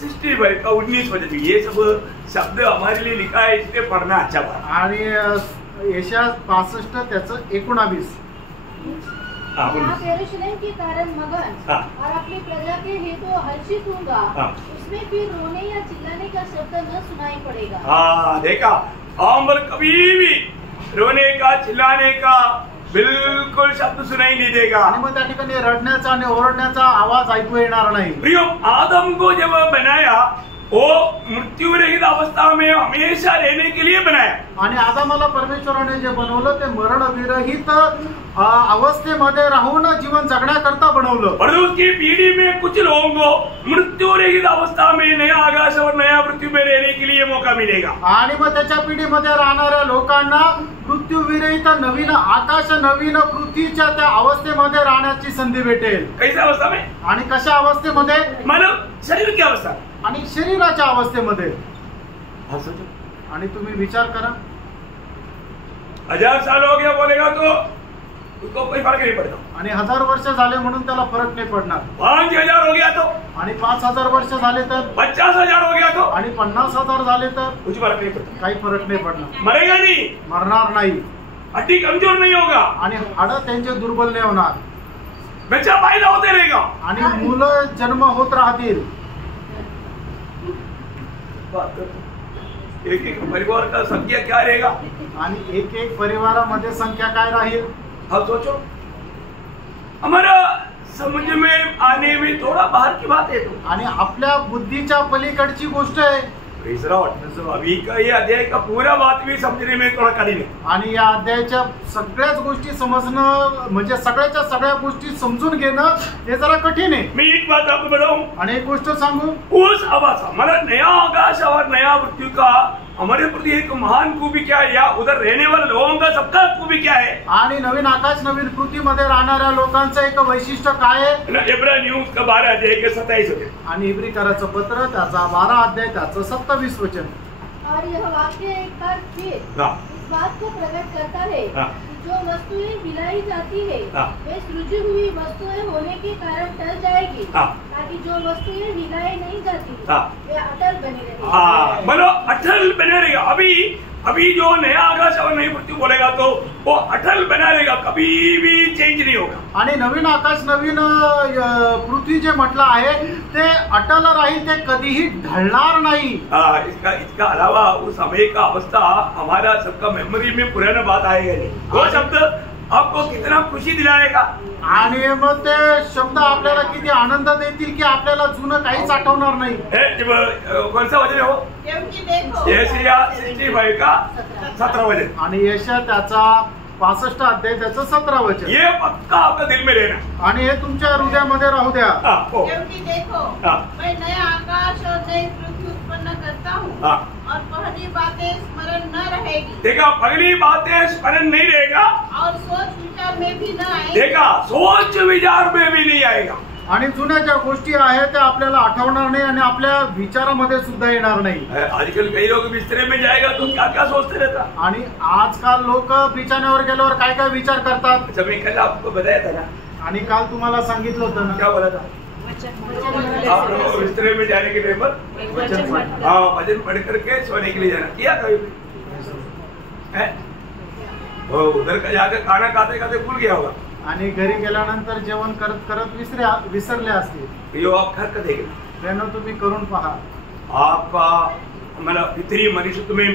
65 का 19 वचन, ये सब शब्द हमारे लिए लिखा है, इसलिए पढ़ना अच्छा बात। आणि यशाया 65 त्याचं 19। आप यरूशलेम के कारण मगन और अपनी प्रजा के हेतु हर्षित होगा। उसमें फिर रोने या चिल्लाने का शब्द न सुनाई पड़ेगा। हाँ, देखा, हम पर कभी भी रोने का चिल्लाने का बिल्कुल शब्द सुनाई नहीं देगा। आणि मग त्या ठिकाणी रडण्याचा आणि ओरडण्याचा आवाज ऐकू येणार नाही। प्रियो, आदम को जब बनाया वो मृत्यु रहित अवस्था में हमेशा रहने के लिए बनाया। आणि आदामाला परमेश्वराने जे बनवलं ते मरण विरहित अवस्थेमध्ये राहून जीवन जगण्याकरता बनवलं। और उसकी पीढ़ी में कुछ लोगों को मृत्यु रहित अवस्था में नया आकाश और नया पृथ्वी में रहने के लिए मौका मिलेगा। आणि मग त्याच्या पिढीमध्ये राहणाऱ्या लोकांना मृत्यू विरहित नवीन आकाश नवीन पृथ्वीच्या त्या अवस्थेमध्ये राहण्याची संधी भेटेल। कैसा अवस्था में? आणि कशा अवस्थेमध्ये? मतलब शरीर की अवस्था आणि शरीराच्या अवस्थेमध्ये। आणि तुम्ही विचार करा, 1000 साल हो गया बोलेगा तो उसको कोई फर्क नहीं पड़ता। आणि 1000 वर्ष झाले म्हणून त्याला फरक नाही पडणार। 5000 हो गया तो, आणि 5000 वर्ष झाले तर, 50000 हो गया तो, आणि 50000 झाले तर कुछ फर्क नहीं पड़ता, काही फरक नाही पडणार। मरेगा नहीं, मरणार नाही, हड्डी कमजोर नहीं होगा, आणि हाडं त्यांचे दुर्बल नाही होणार, बच्चा पैदा होते रहेगा, आणि मुलं जन्म होत राहतील। एक एक परिवार का संख्या क्या रहेगा? आणि एक एक परिवारामध्ये संख्या काय राहील? अब सोचो, हमारा समझ में आने में थोड़ा बाहर की बात है तो, आणि आपल्या बुद्धीच्या पलीकडची गोष्ट आहे। अभी का ये अध्याय का पूरा बात भी समझने में थोड़ा कठिन है। आणि या अध्यायाच्या सगळ्याच गोष्टी समजणं म्हणजे सगळ्याच्या सगळ्या गोष्टी समजून घेणं हे जरा कठीण आहे। मी एक बात आपको बताऊं, आणि एक गोष्ट सांगू, उस आवाज मतलब नया आकाश और नया पृथ्वी का हमारे प्रति एक महान खूबी क्या है, या उधर रहने वाले लोगों का सबका खूबी क्या है, आणि नवीन आकाश नवीन पृथ्वीमध्ये राहणाऱ्या लोकांचं एक वैशिष्ट्य काय आहे. इब्रानी न्यूज का 12 अध्याय के 27 वचन आणि इब्रीकराचं पत्र त्याचा 12 अध्याय त्याचं 27 वचन. और यह वाक्य एक बार फिर इस बात को प्रकट करता है कि जो वस्तुएं हिलाई जाती है वे सृजी हुई वस्तुएं होने के कारण टल जाएगी, ताकि जो वस्तुएं हिलाई नहीं जाती वे अटल बनी रहेगी. बोलो अटल बने रहेगा. अभी जो नया आकाश और नई पृथ्वी बोलेगा तो वो अटल बना रहेगा, कभी भी चेंज नहीं होगा. आणि नवीन आकाश नवीन पृथ्वी जे म्हटलं आहे ते अटल राहील, ते कधीही ढळणार नाही. इसका अलावा उस समय का अवस्था हमारा सबका मेमोरी में पुराना बात आएगा नहीं. वो शब्द आपको कितना खुशी दिलाएगा, आणि मग ते शब्द आपल्याला किती आनंद देतील की आपल्याला जुनं काहीच आठवणार नाही. कोणता वचन हो, यशाया 65 का 17 वचन. आणि यशा त्याचा 65 अध्याय त्याचं 17 वचन. ये पक्का आपका दिल में रहना, आणि हे तुमच्या हृदयामध्ये राहू द्या. क्योंकि देखो मैं नया आकाश और नई पृथ्वी उत्पन्न करता हूँ और पहली बातें स्मरण न रहेगी. देखा, पहली बातें स्मरण नहीं रहेगा और सोच विचार में भी न आएगी. देखा, सोच विचार में भी नहीं आएगा. आणि जुन्या ज्या गोष्टी आहेत त्या आपल्याला आठवणार नाही आणि आपल्या विचारामध्ये सुद्धा येणार नाही. आजकल काही लोक बिस्तरे में जाएगा तो क्या क्या सोचते रहता. आणि आजकाल लोक बिछाण्यावर गेल्यावर काय काय विचार करतात. अच्छा, मैं कल आपको बताया था ना, आणि काल तुम्हाला सांगितलं होतं ना, क्या बोला था, आप लोग बिस्तरे में जाने के लिए वचन पढ़ करके सोने के लिए जाना. किया कभी उधर का जाकर खाना खाते खाते भूल गया होगा, आणि घरी गेल्यानंतर जेवण करत करत विसरले असतील. यो आप घर का देखें, त्यानं तुम्ही करून पहा. आपका मतलब इतनी मनुष्य तुम्हें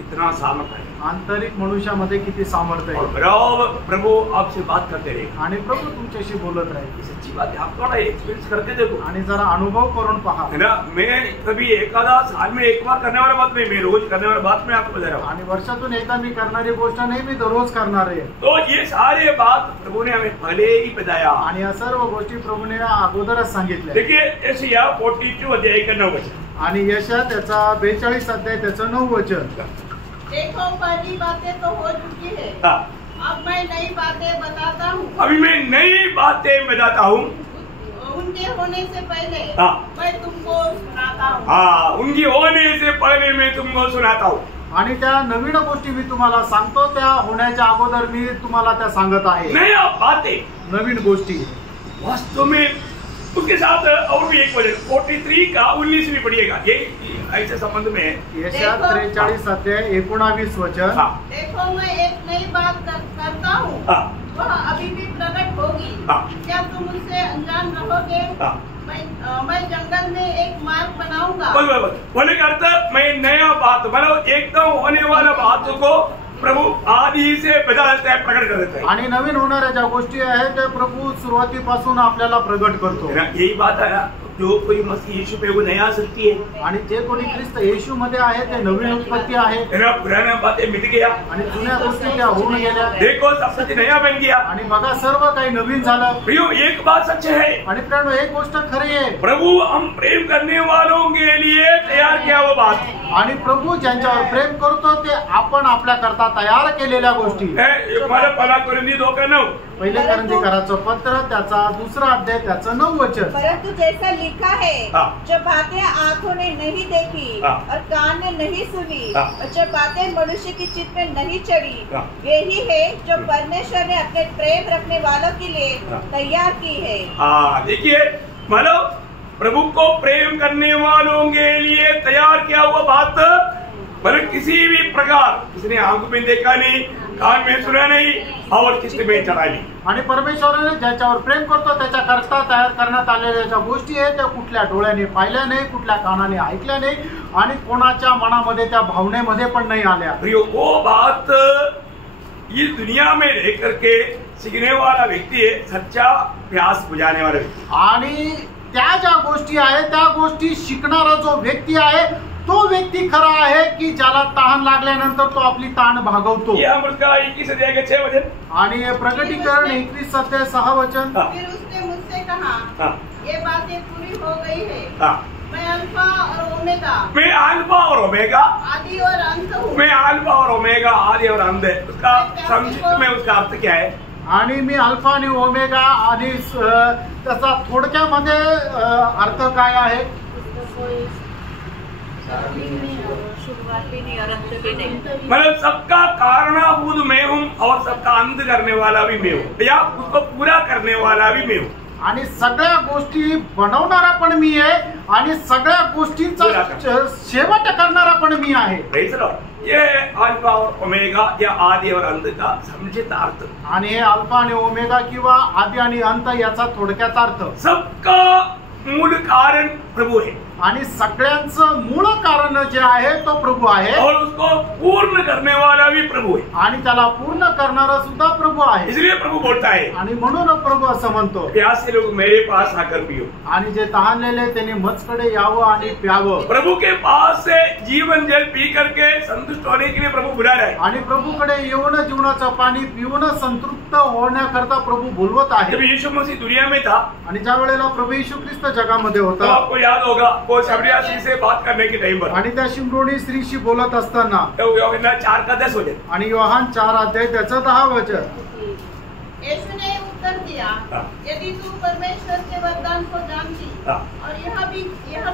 इतना सामर्थ्य है, आंतरिक मनुष्यामध्ये किती सामर्थ्य और आहे. बराबर प्रभु आपसे बात करते रहे. आणि प्रभू तुमच्याशी बोलत राहील. सच्ची बात है, आप थोड़ा एक्सपीरियंस करके देखो. आणि जरा अनुभव करून पहा. है ना, मैं कभी एखादा साल में एक बार करने वाला बात नहीं, मैं रोज करने वाला बात मैं आपको बता रहा हूँ. आणि वर्षातून एकदा मी करणारी गोष्ट नाही, मी दररोज करणार आहे. तो ये सारे बात प्रभु ने हमें पहले ही बताया. आणि या सर्व गोष्टी प्रभूने अगोदरच सांगितल्या. देखिए यशाया 42 अध्याय का 9 वचन. आणि यशा त्याचा 42 अध्याय त्याचं 9 वचन. देखो पहली बातें तो हो चुकी है, अब मैं नई बातें बताता हूँ. अभी मैं नई बातें बताता हूँ, उनके होने से पहले मैं तुमको सुनाता हूँ. हाँ, उनकी होने से पहले मैं तुमको सुनाता हूँ. आणि त्या नवीन गोष्टी मी तुम्हाला सांगतो, त्या होण्याच्या अगोदर मी तुम्हाला त्या सांगत आहे. नया बातें, नवीन गोष्टी. वास्तव में उसके साथ और भी एक वचन 43 का 19 भी पढ़िएगा, ये ऐसे संबंध में है. यशा 43 अध्याय 19 वचन. देखो मैं एक नई बात करता हूँ, वह अभी भी प्रकट होगी. क्या तुम उससे अनजान रहोगे? मैं जंगल में एक मार्ग बनाऊंगा. बोले का अर्थ, मैं नया बात मतलब एकदम होने वाला बात को प्रभु आदि से बदलता है, प्रकट कर देता है. आणि नवीन होणाऱ्या ज्या गोष्टी आहेत त्या प्रभू सुरुवातीपासून आपल्याला प्रगट करतो. यही बात है, जो कोई मसीह यीशु पे वो नया सृष्टि है. आणि जे कोणी ख्रिस्त येशू मध्ये आहे ते नवीन उत्पत्ती आहे. पुराना बातें मिट गया आणि जुन्या गोष्टी त्या होऊन गेल्या. देखो सब कुछ नया बन गया. आणि बघा सर्व काही नवीन झालं. प्रियो एक बात सच है, आणि प्रियो एक गोष्ट खरी आहे, प्रभु हम प्रेम करने वालों के लिए तैयार किया वो बात. आणि प्रभू ज्यांच्यावर प्रेम करतो ते आपण आपल्या करता तयार केलेल्या गोष्टी. मला 1 कोरिंथी 2:9 पहिले करंथीकराचं पत्र त्याचा 2 अध्याय त्याचं 9 वचन. परंतु जैसा लिखा है, जो बातें आंखों ने नहीं देखी और कान ने नहीं सुनी और जो बातें मनुष्य की चित्त में नहीं चढ़ी, वे ही है जो परमेश्वर ने अपने प्रेम रखने वालों के लिए तैयार की है. देखिए, मतलब प्रभु को प्रेम करने वालों के लिए तैयार किया हुआ बात, पर किसी भी प्रकार किसी ने आंख में देखा नहीं, कान में सुना नहीं और चित्त में चढ़ा नहीं. आणि परमेश्वराने ज्याच्यावर प्रेम करतो त्याच्या करता तयार करण्यात आलेल्या ज्या गोष्टी आहेत त्या कुठल्या डोळ्याने पाहिल्या नाही, कुठल्या कानाने ऐकल्या नाही आणि कोणाच्या मनामध्ये त्या भावनेमध्ये पण नाही आल्या. वो बात इस दुनिया में रह करके सीखने वाला व्यक्ती है, सच्चा प्यास बुझाने वाला व्यक्ती. आणि त्या ज्या गोष्टी आहेत त्या गोष्टी शिकणारा जो व्यक्ती आहे तो व्यक्ती खरा आहे की ज्याला तहान लागल्यानंतर तो आपली ताण भागवतो. आणि प्रकटीकरण 21 अध्याय 6 वचन. फिर उसने मुझसे कहा, ये बातें पूरी हो गई है, मैं अल्फा और ओमेगा, मैं अल्फा और ओमेगा, आदि और अंत हूँ। मैं अल्फा और ओमेगा, आदि और अंत है। उसका संक्षिप्त में उसका अर्थ क्या है? आणि मी अल्फा आणि ओमेगा आणि त्याचा थोडक्यामध्ये अर्थ काय आहे? शुरुआत भी नहीं और अंत भी नहीं, मतलब सबका कारणभूत मैं हूँ और सबका अंत करने वाला भी मैं हूँ, या उसको पूरा करने वाला भी मैं हूँ। आणि सगळ्या गोष्टी बनवणारा पण मी आहे आणि सगळ्या गोष्टींचा शेवट करणारा पण मी आहे। ये अल्फा और ओमेगा या आदि और अंत का समझित अर्थ। आणि हे अल्फा आणि ओमेगा किंवा आदि आणि अंत याचा थोडक्यात अर्थ। सबका मूल कारण प्रभु है आणि सगळ्यांचं मूळ कारण जे आहे तो प्रभू आहे और उसको पूर्ण करने वाला भी प्रभु है आणि त्याला पूर्ण करणारा सुद्धा प्रभू आहे। इसलिए प्रभु बोलता है आणि म्हणून प्रभू असं म्हणतो, प्यासे लोग मेरे पास आकर पियो, आणि जे तहानलेले त्यांनी मजकडे यावं आणि प्यावं। प्रभु के पास से जीवन जल पी करके संतुष्ट होने के लिए प्रभु बुला रहा है आणि प्रभूकडे येऊन जीवनाचं पाणी पिऊन संतृप्त होण्याकरता प्रभू बोलवत आहे। जब यीशु मसीह दुनिया में था आणि ज्या वेळेला प्रभू येशू ख्रिस्त जगामध्ये तो होता, आपको याद होगा वो शबरिया स्त्री से बात करने के टाइम पर आणि त्या शिमरोनी स्त्रीशी बोलत असताना तो यूहन्ना 4:10 हो जाए आणि योहान 4 अध्याय त्याचं 10 वचन। यीशु ने उत्तर दिया, यदि तू परमेश्वर के वरदान को जानती और यह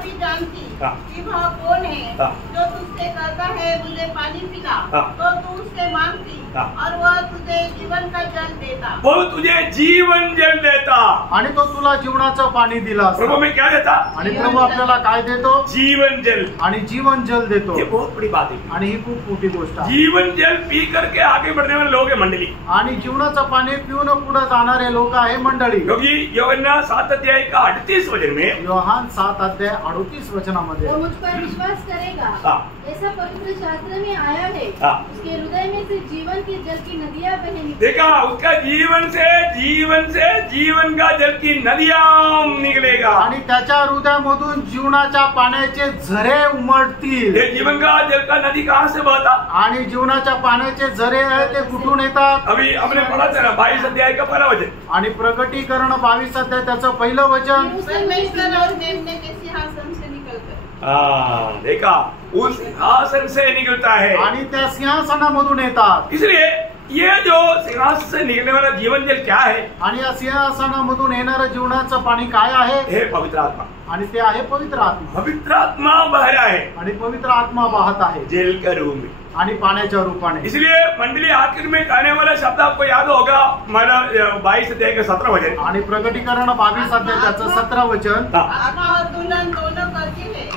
भी जानती कि वह कौन है जो तुझसे कहता है मुझे पानी पिला, तो तू उससे मांगती और वह तुझे जीवन का जल देता। वो तुझे जीवन जल देता आणि तो तुला जीवनाचं पाणी दिला। प्रभु में क्या देता? आणि प्रभू आपल्याला काय देतो? जीवन जल। आणि जीवन जल देतो। ये बहुत बड़ी बात है आणि ही खूप मोठी गोष्ट आहे। जीवन जल पी करके आगे बढ़ने वाले लोग है मंडली, आणि जीवनाचं पाणी पिऊन पुढे जाणारे लोक आहे मंडळी। क्योंकि यूहन्ना 7 अध्याय का 38 वचन में, योहान 7 अध्याय 38 वचनामध्ये, वो मुझ पर विश्वास करेगा, ऐसा पवित्र शास्त्र में आया है, उसके हृदय में से जीवन की जल की नदियां बह निकलेंगी। देखा, उसका जीवन से जीवन का जल की नदियां निकलेगा आणि त्याच्या हृदयामधून जीवनाच्या पाण्याचे झरे उमटतील। ये जीवन का जल का नदी कहाँ से बहता? आणि जीवनाच्या पाण्याचे झरे आहे ते कुठून येतात? अभी हमने पढ़ा था ना 22 अध्याय का पहला वचन, आणि प्रकटीकरण 22 अध्याय त्याचं पहिलं वचन, परमेश्वर और मेमने के सिंहासन से निकलकर। देखा, उस सिंहासन से निकलता है आणि त्या सिंहासनामधून येतात। इसलिए ये जो सिंहासन से निकलने वाला जीवन जल क्या है? आणि या सिंहासनामधून येणारं जीवनाचं पाणी काय आहे? हे पवित्र आत्मा। आणि ते आहे पवित्र आत्मा। पवित्र आत्मा बह रहा है आणि पवित्र आत्मा वाहत आहे जल के रूप में आणि पाण्याच्या रूपाने। इसलिए मंडली आखिर में कहने वाला शब्द आपको याद होगा, हमारा 22 अध्याय का 17 वचन, आणि प्रकटीकरण 22 अध्याय त्याचं 17 वचन, आत्मा और दुल्हन दोनों कहती है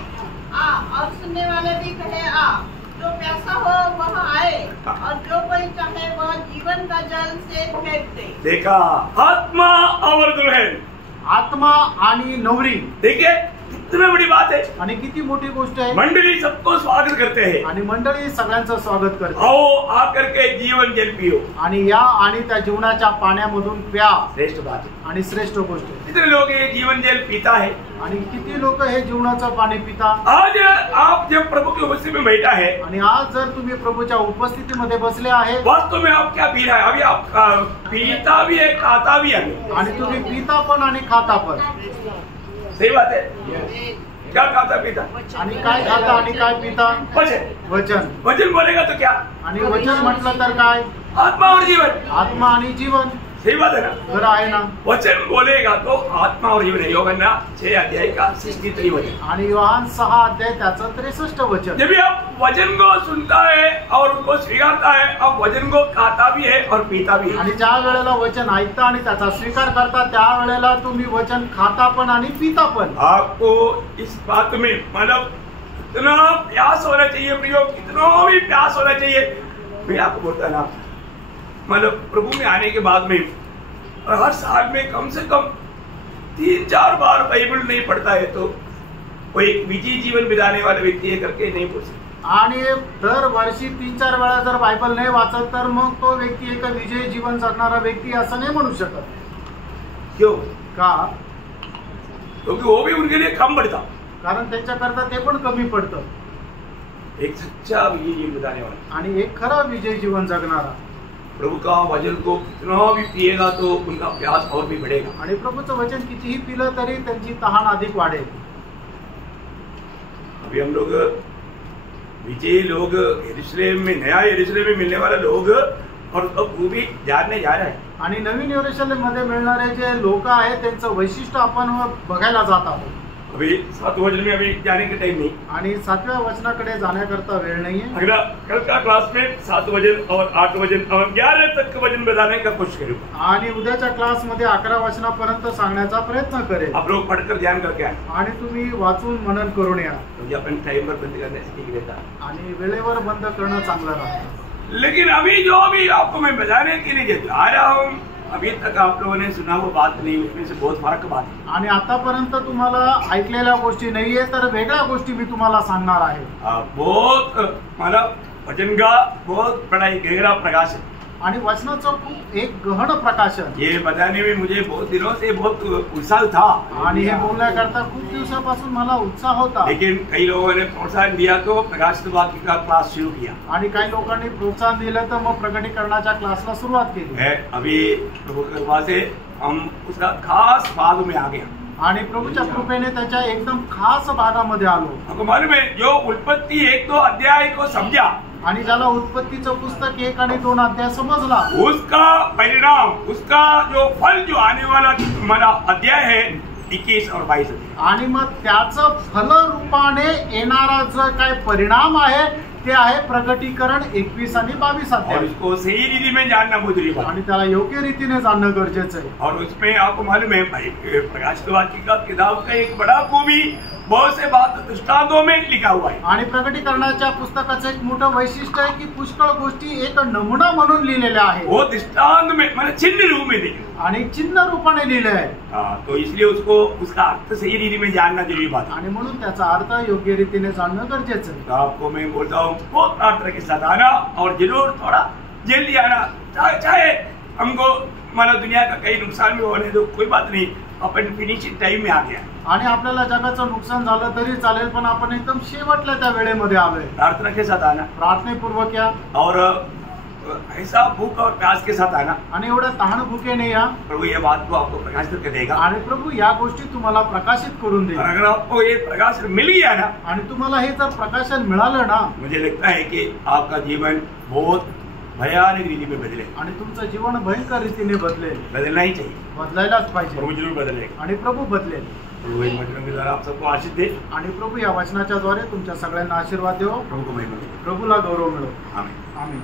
आ, और सुनने वाले भी कहे आ, जो प्यासा हो वह आए और जो कोई चाहे वह जीवन का जल से फेंक दे। देखा, आत्मा और दुल्हन, आत्मा आणि नवरी। देखिए कितना बड़ी बात है आणि किती मोठी गोष्ट आहे। मंडली सबको स्वागत करते हैं आणि मंडळी सगळ्यांचं स्वागत करते। आओ आकर के जीवन जल पियो आणि या आणि त्या जीवनाच्या पाण्यामधून प्या। श्रेष्ठ बात है आणि श्रेष्ठ गोष्ट आहे। कितने लोग ये जीवन जल पीता है आणि किती लोक हे जीवनाचं पाणी पिता। आज आप जब प्रभु की उपस्थिति में बैठा है आणि आज जर तुम्ही प्रभूच्या उपस्थितीमध्ये बसले आहे, वास्तव में आप क्या पी रहा है? अभी आप पीता भी है, खाता भी है, आणि तुम्ही पिता पण आणि खाता पण। सही बात है। क्या खाता पीता? आणि काय खाता आणि काय पिता? वचन। वचन। वचन बोलेगा तो क्या? आणि वचन म्हटलं तर काय? आत्मा और जीवन। आत्मा आणि जीवन। सही बात है ना? खरं आहे ना? वचन बोलेगा तो आत्मा और जीवन है। यूहन्ना 6 अध्याय का 63 वचन, आणि योहान 6 अध्याय त्याचं 63 वचन। जब भी आप वचन को सुनता है और उसको स्वीकारता है, आप वचन को खाता भी है और पीता भी है। आणि ज्या वेळेला वचन ऐकता आणि त्याचा स्वीकार करता त्या वेळेला तुम्ही वचन खाता पण आणि पिता पण। आपको इस बात में मतलब कितना प्यास होना चाहिए प्रियो, कितना भी प्यास होना चाहिए। मैं आपको बोलता ना, मतलब प्रभु में आने के बाद में और हर साल में कम से कम 3-4 बार बाइबल नहीं पढ़ता है तो वो एक विजयी जीवन बिताने वाला व्यक्ति है करके नहीं बोल सकता। आणि दरवर्षी 3-4 वेळा जर बायबल नाही वाचत तर मग तो व्यक्ती एक विजयी जीवन जगणारा व्यक्ती असं नाही म्हणू शकत। क्यों? का? क्योंकि वो भी उनके लिए कम पड़ता, कारण त्यांच्याकरता ते पण कमी पडतं। एक सच्चा विजयी जीवन बिताने वाला आणि एक खरा विजयी जीवन जगणारा प्रभु का वचन को कितना भी पिएगा तो उनका प्यास और भी बढ़ेगा। आणि प्रभूचं वचन कितीही पिलं तरी त्यांची तहान अधिक वाढेल। अभी हम लोग विजयी लोग यरूशलेम में, नया यरूशलेम में मिलने वाले लोग और वो भी जानने जा रहे हैं. आणि नवीन यरूशलेम मध्ये मिळणारे जे लोक आहेत त्यांचं वैशिष्ट्य आपण बघायला जात आहोत. अभी 7 वचन में अभी जाने का टाइम नहीं, आणि 7व्या वचनाकडे जाण्याकरता वेळ नाहीये. अगला कल का क्लास में 7 वचन और 8 वचन और 11 तक के वचन बताने का कोशिश करूंगा. आणि उद्याच्या क्लास मध्ये 11 वचनापर्यंत सांगण्याचा प्रयत्न करेल. आप लोग पढ़कर ध्यान करके आए आणि तुम्ही वाचून मनन करून या. म्हणजे आपण टाइम पर बंद करने सीख लेता. आणि वेळेवर बंद करणं चांगलं राहतं. लेकिन अभी जो भी आपको मैं बताने के लिए आ रहा हूँ, अभी तक आप लोगों ने सुना वो बात नहीं, उसमें से बहुत फर्क बात है. आणि आतापर्यंत तुम्हाला ऐकलेल्या गोष्टी नाहीये तर वेगळ्या गोष्टी मी तुम्हाला सांगणार आहे. बहुत मतलब वचन का बहुत बड़ा एक गहरा प्रकाश है. आणि वचनाचं खूप एक गहन प्रकाशन. ये बताने में मुझे बहुत दिनों से बहुत उत्साह था. आणि हे बोलण्याकरता खूप दिवसापासून मला उत्साह होता. लेकिन कई लोगों ने प्रोत्साहन दिया तो प्रकाशित वाक्य का क्लास शुरू किया. आणि काही लोकांनी प्रोत्साहन दिलं तर मग प्रकटीकरणाच्या क्लासला सुरुवात केली. अभी प्रभु की कृपा से हम उसका खास भाग में आ गया. आणि प्रभूच्या कृपेने त्याच्या एकदम खास भागामध्ये आलो. आपको मालूम है जो उत्पत्ति 1-2 अध्याय को समझा आणि ज्याला उत्पत्तीचं पुस्तक 1 आणि 2 अध्याय समजला, उसका परिणाम, उसका जो फल जो आने वाला हमारा अध्याय है 21 और 22 आणि मग त्याचं फल रूपाने येणारा जो काय परिणाम आहे ते आहे प्रकटीकरण 21 आणि 22 और अध्याय. इसको सही रीति में जानना बहुत जरूरी आणि त्याला योग्य रीतीने जाणणं गरजेचं आहे. और उसमें आपको मालूम है प्रकाशित वाक्य का किताब का एक बड़ा खूबी बहुत से बात दृष्टांतों में लिखा हुआ है. आणि प्रकटीकरणाच्या पुस्तकाचं एक मोठं वैशिष्ट्य आहे की पुष्कळ गोष्टी एक नमुना म्हणून लिहिलेल्या आहेत. वो दृष्टांत में मतलब चिन्ह रूप में लिखे आणि चिन्ह रूपाने लिहिले आहे. तो इसलिए उसको उसका अर्थ सही रीति में जानना जरूरी बात है. आणि म्हणून त्याचा अर्थ योग्य रीतीने जाणणं गरजेचं आहे. तो आपको मैं बोलता हूँ बहुत प्रार्थना के साथ आना और जरूर थोड़ा जल्दी आना. चाहे हमको माना दुनिया का कई नुकसान भी होने दो, कोई बात नहीं, अपन फिनिशिंग टाइम में आ गया. आणि आपल्याला जगाचं नुकसान झालं तरी चालेल, पण आपण एकदम शेवटल्या त्या वेळेमध्ये आलोय. प्रार्थना के साथ आना, प्रार्थनेपूर्वक या और ऐसा भूख और प्यास के साथ आना. आणि एवढ्या तहान भुकेने या. प्रभु ये बात को आपको प्रकाशित करके देगा. आणि प्रभू या गोष्टी तुम्हाला प्रकाशित करून देईल. अगर आपको ये प्रकाश मिल गया ना, आणि तुम्हाला हे जर प्रकाशन मिळालं ना, मुझे लगता है कि आपका जीवन बहुत भयानक रीति में बदले. आणि तुमचं जीवन भयंकर रीतीने बदलेल. बदलना ही चाहिए. बदलायलाच पाहिजे. प्रभु जरूर बदलेगा. आणि प्रभू बदलेल. प्रभु इन वचनों के द्वारा आप सबको आशीष दे. आणि प्रभू या वचनाच्या द्वारे तुमच्या सगळ्यांना आशीर्वाद देवो. प्रभु को महिमा दे. प्रभूला गौरव मिळो. आमीन. आमीन.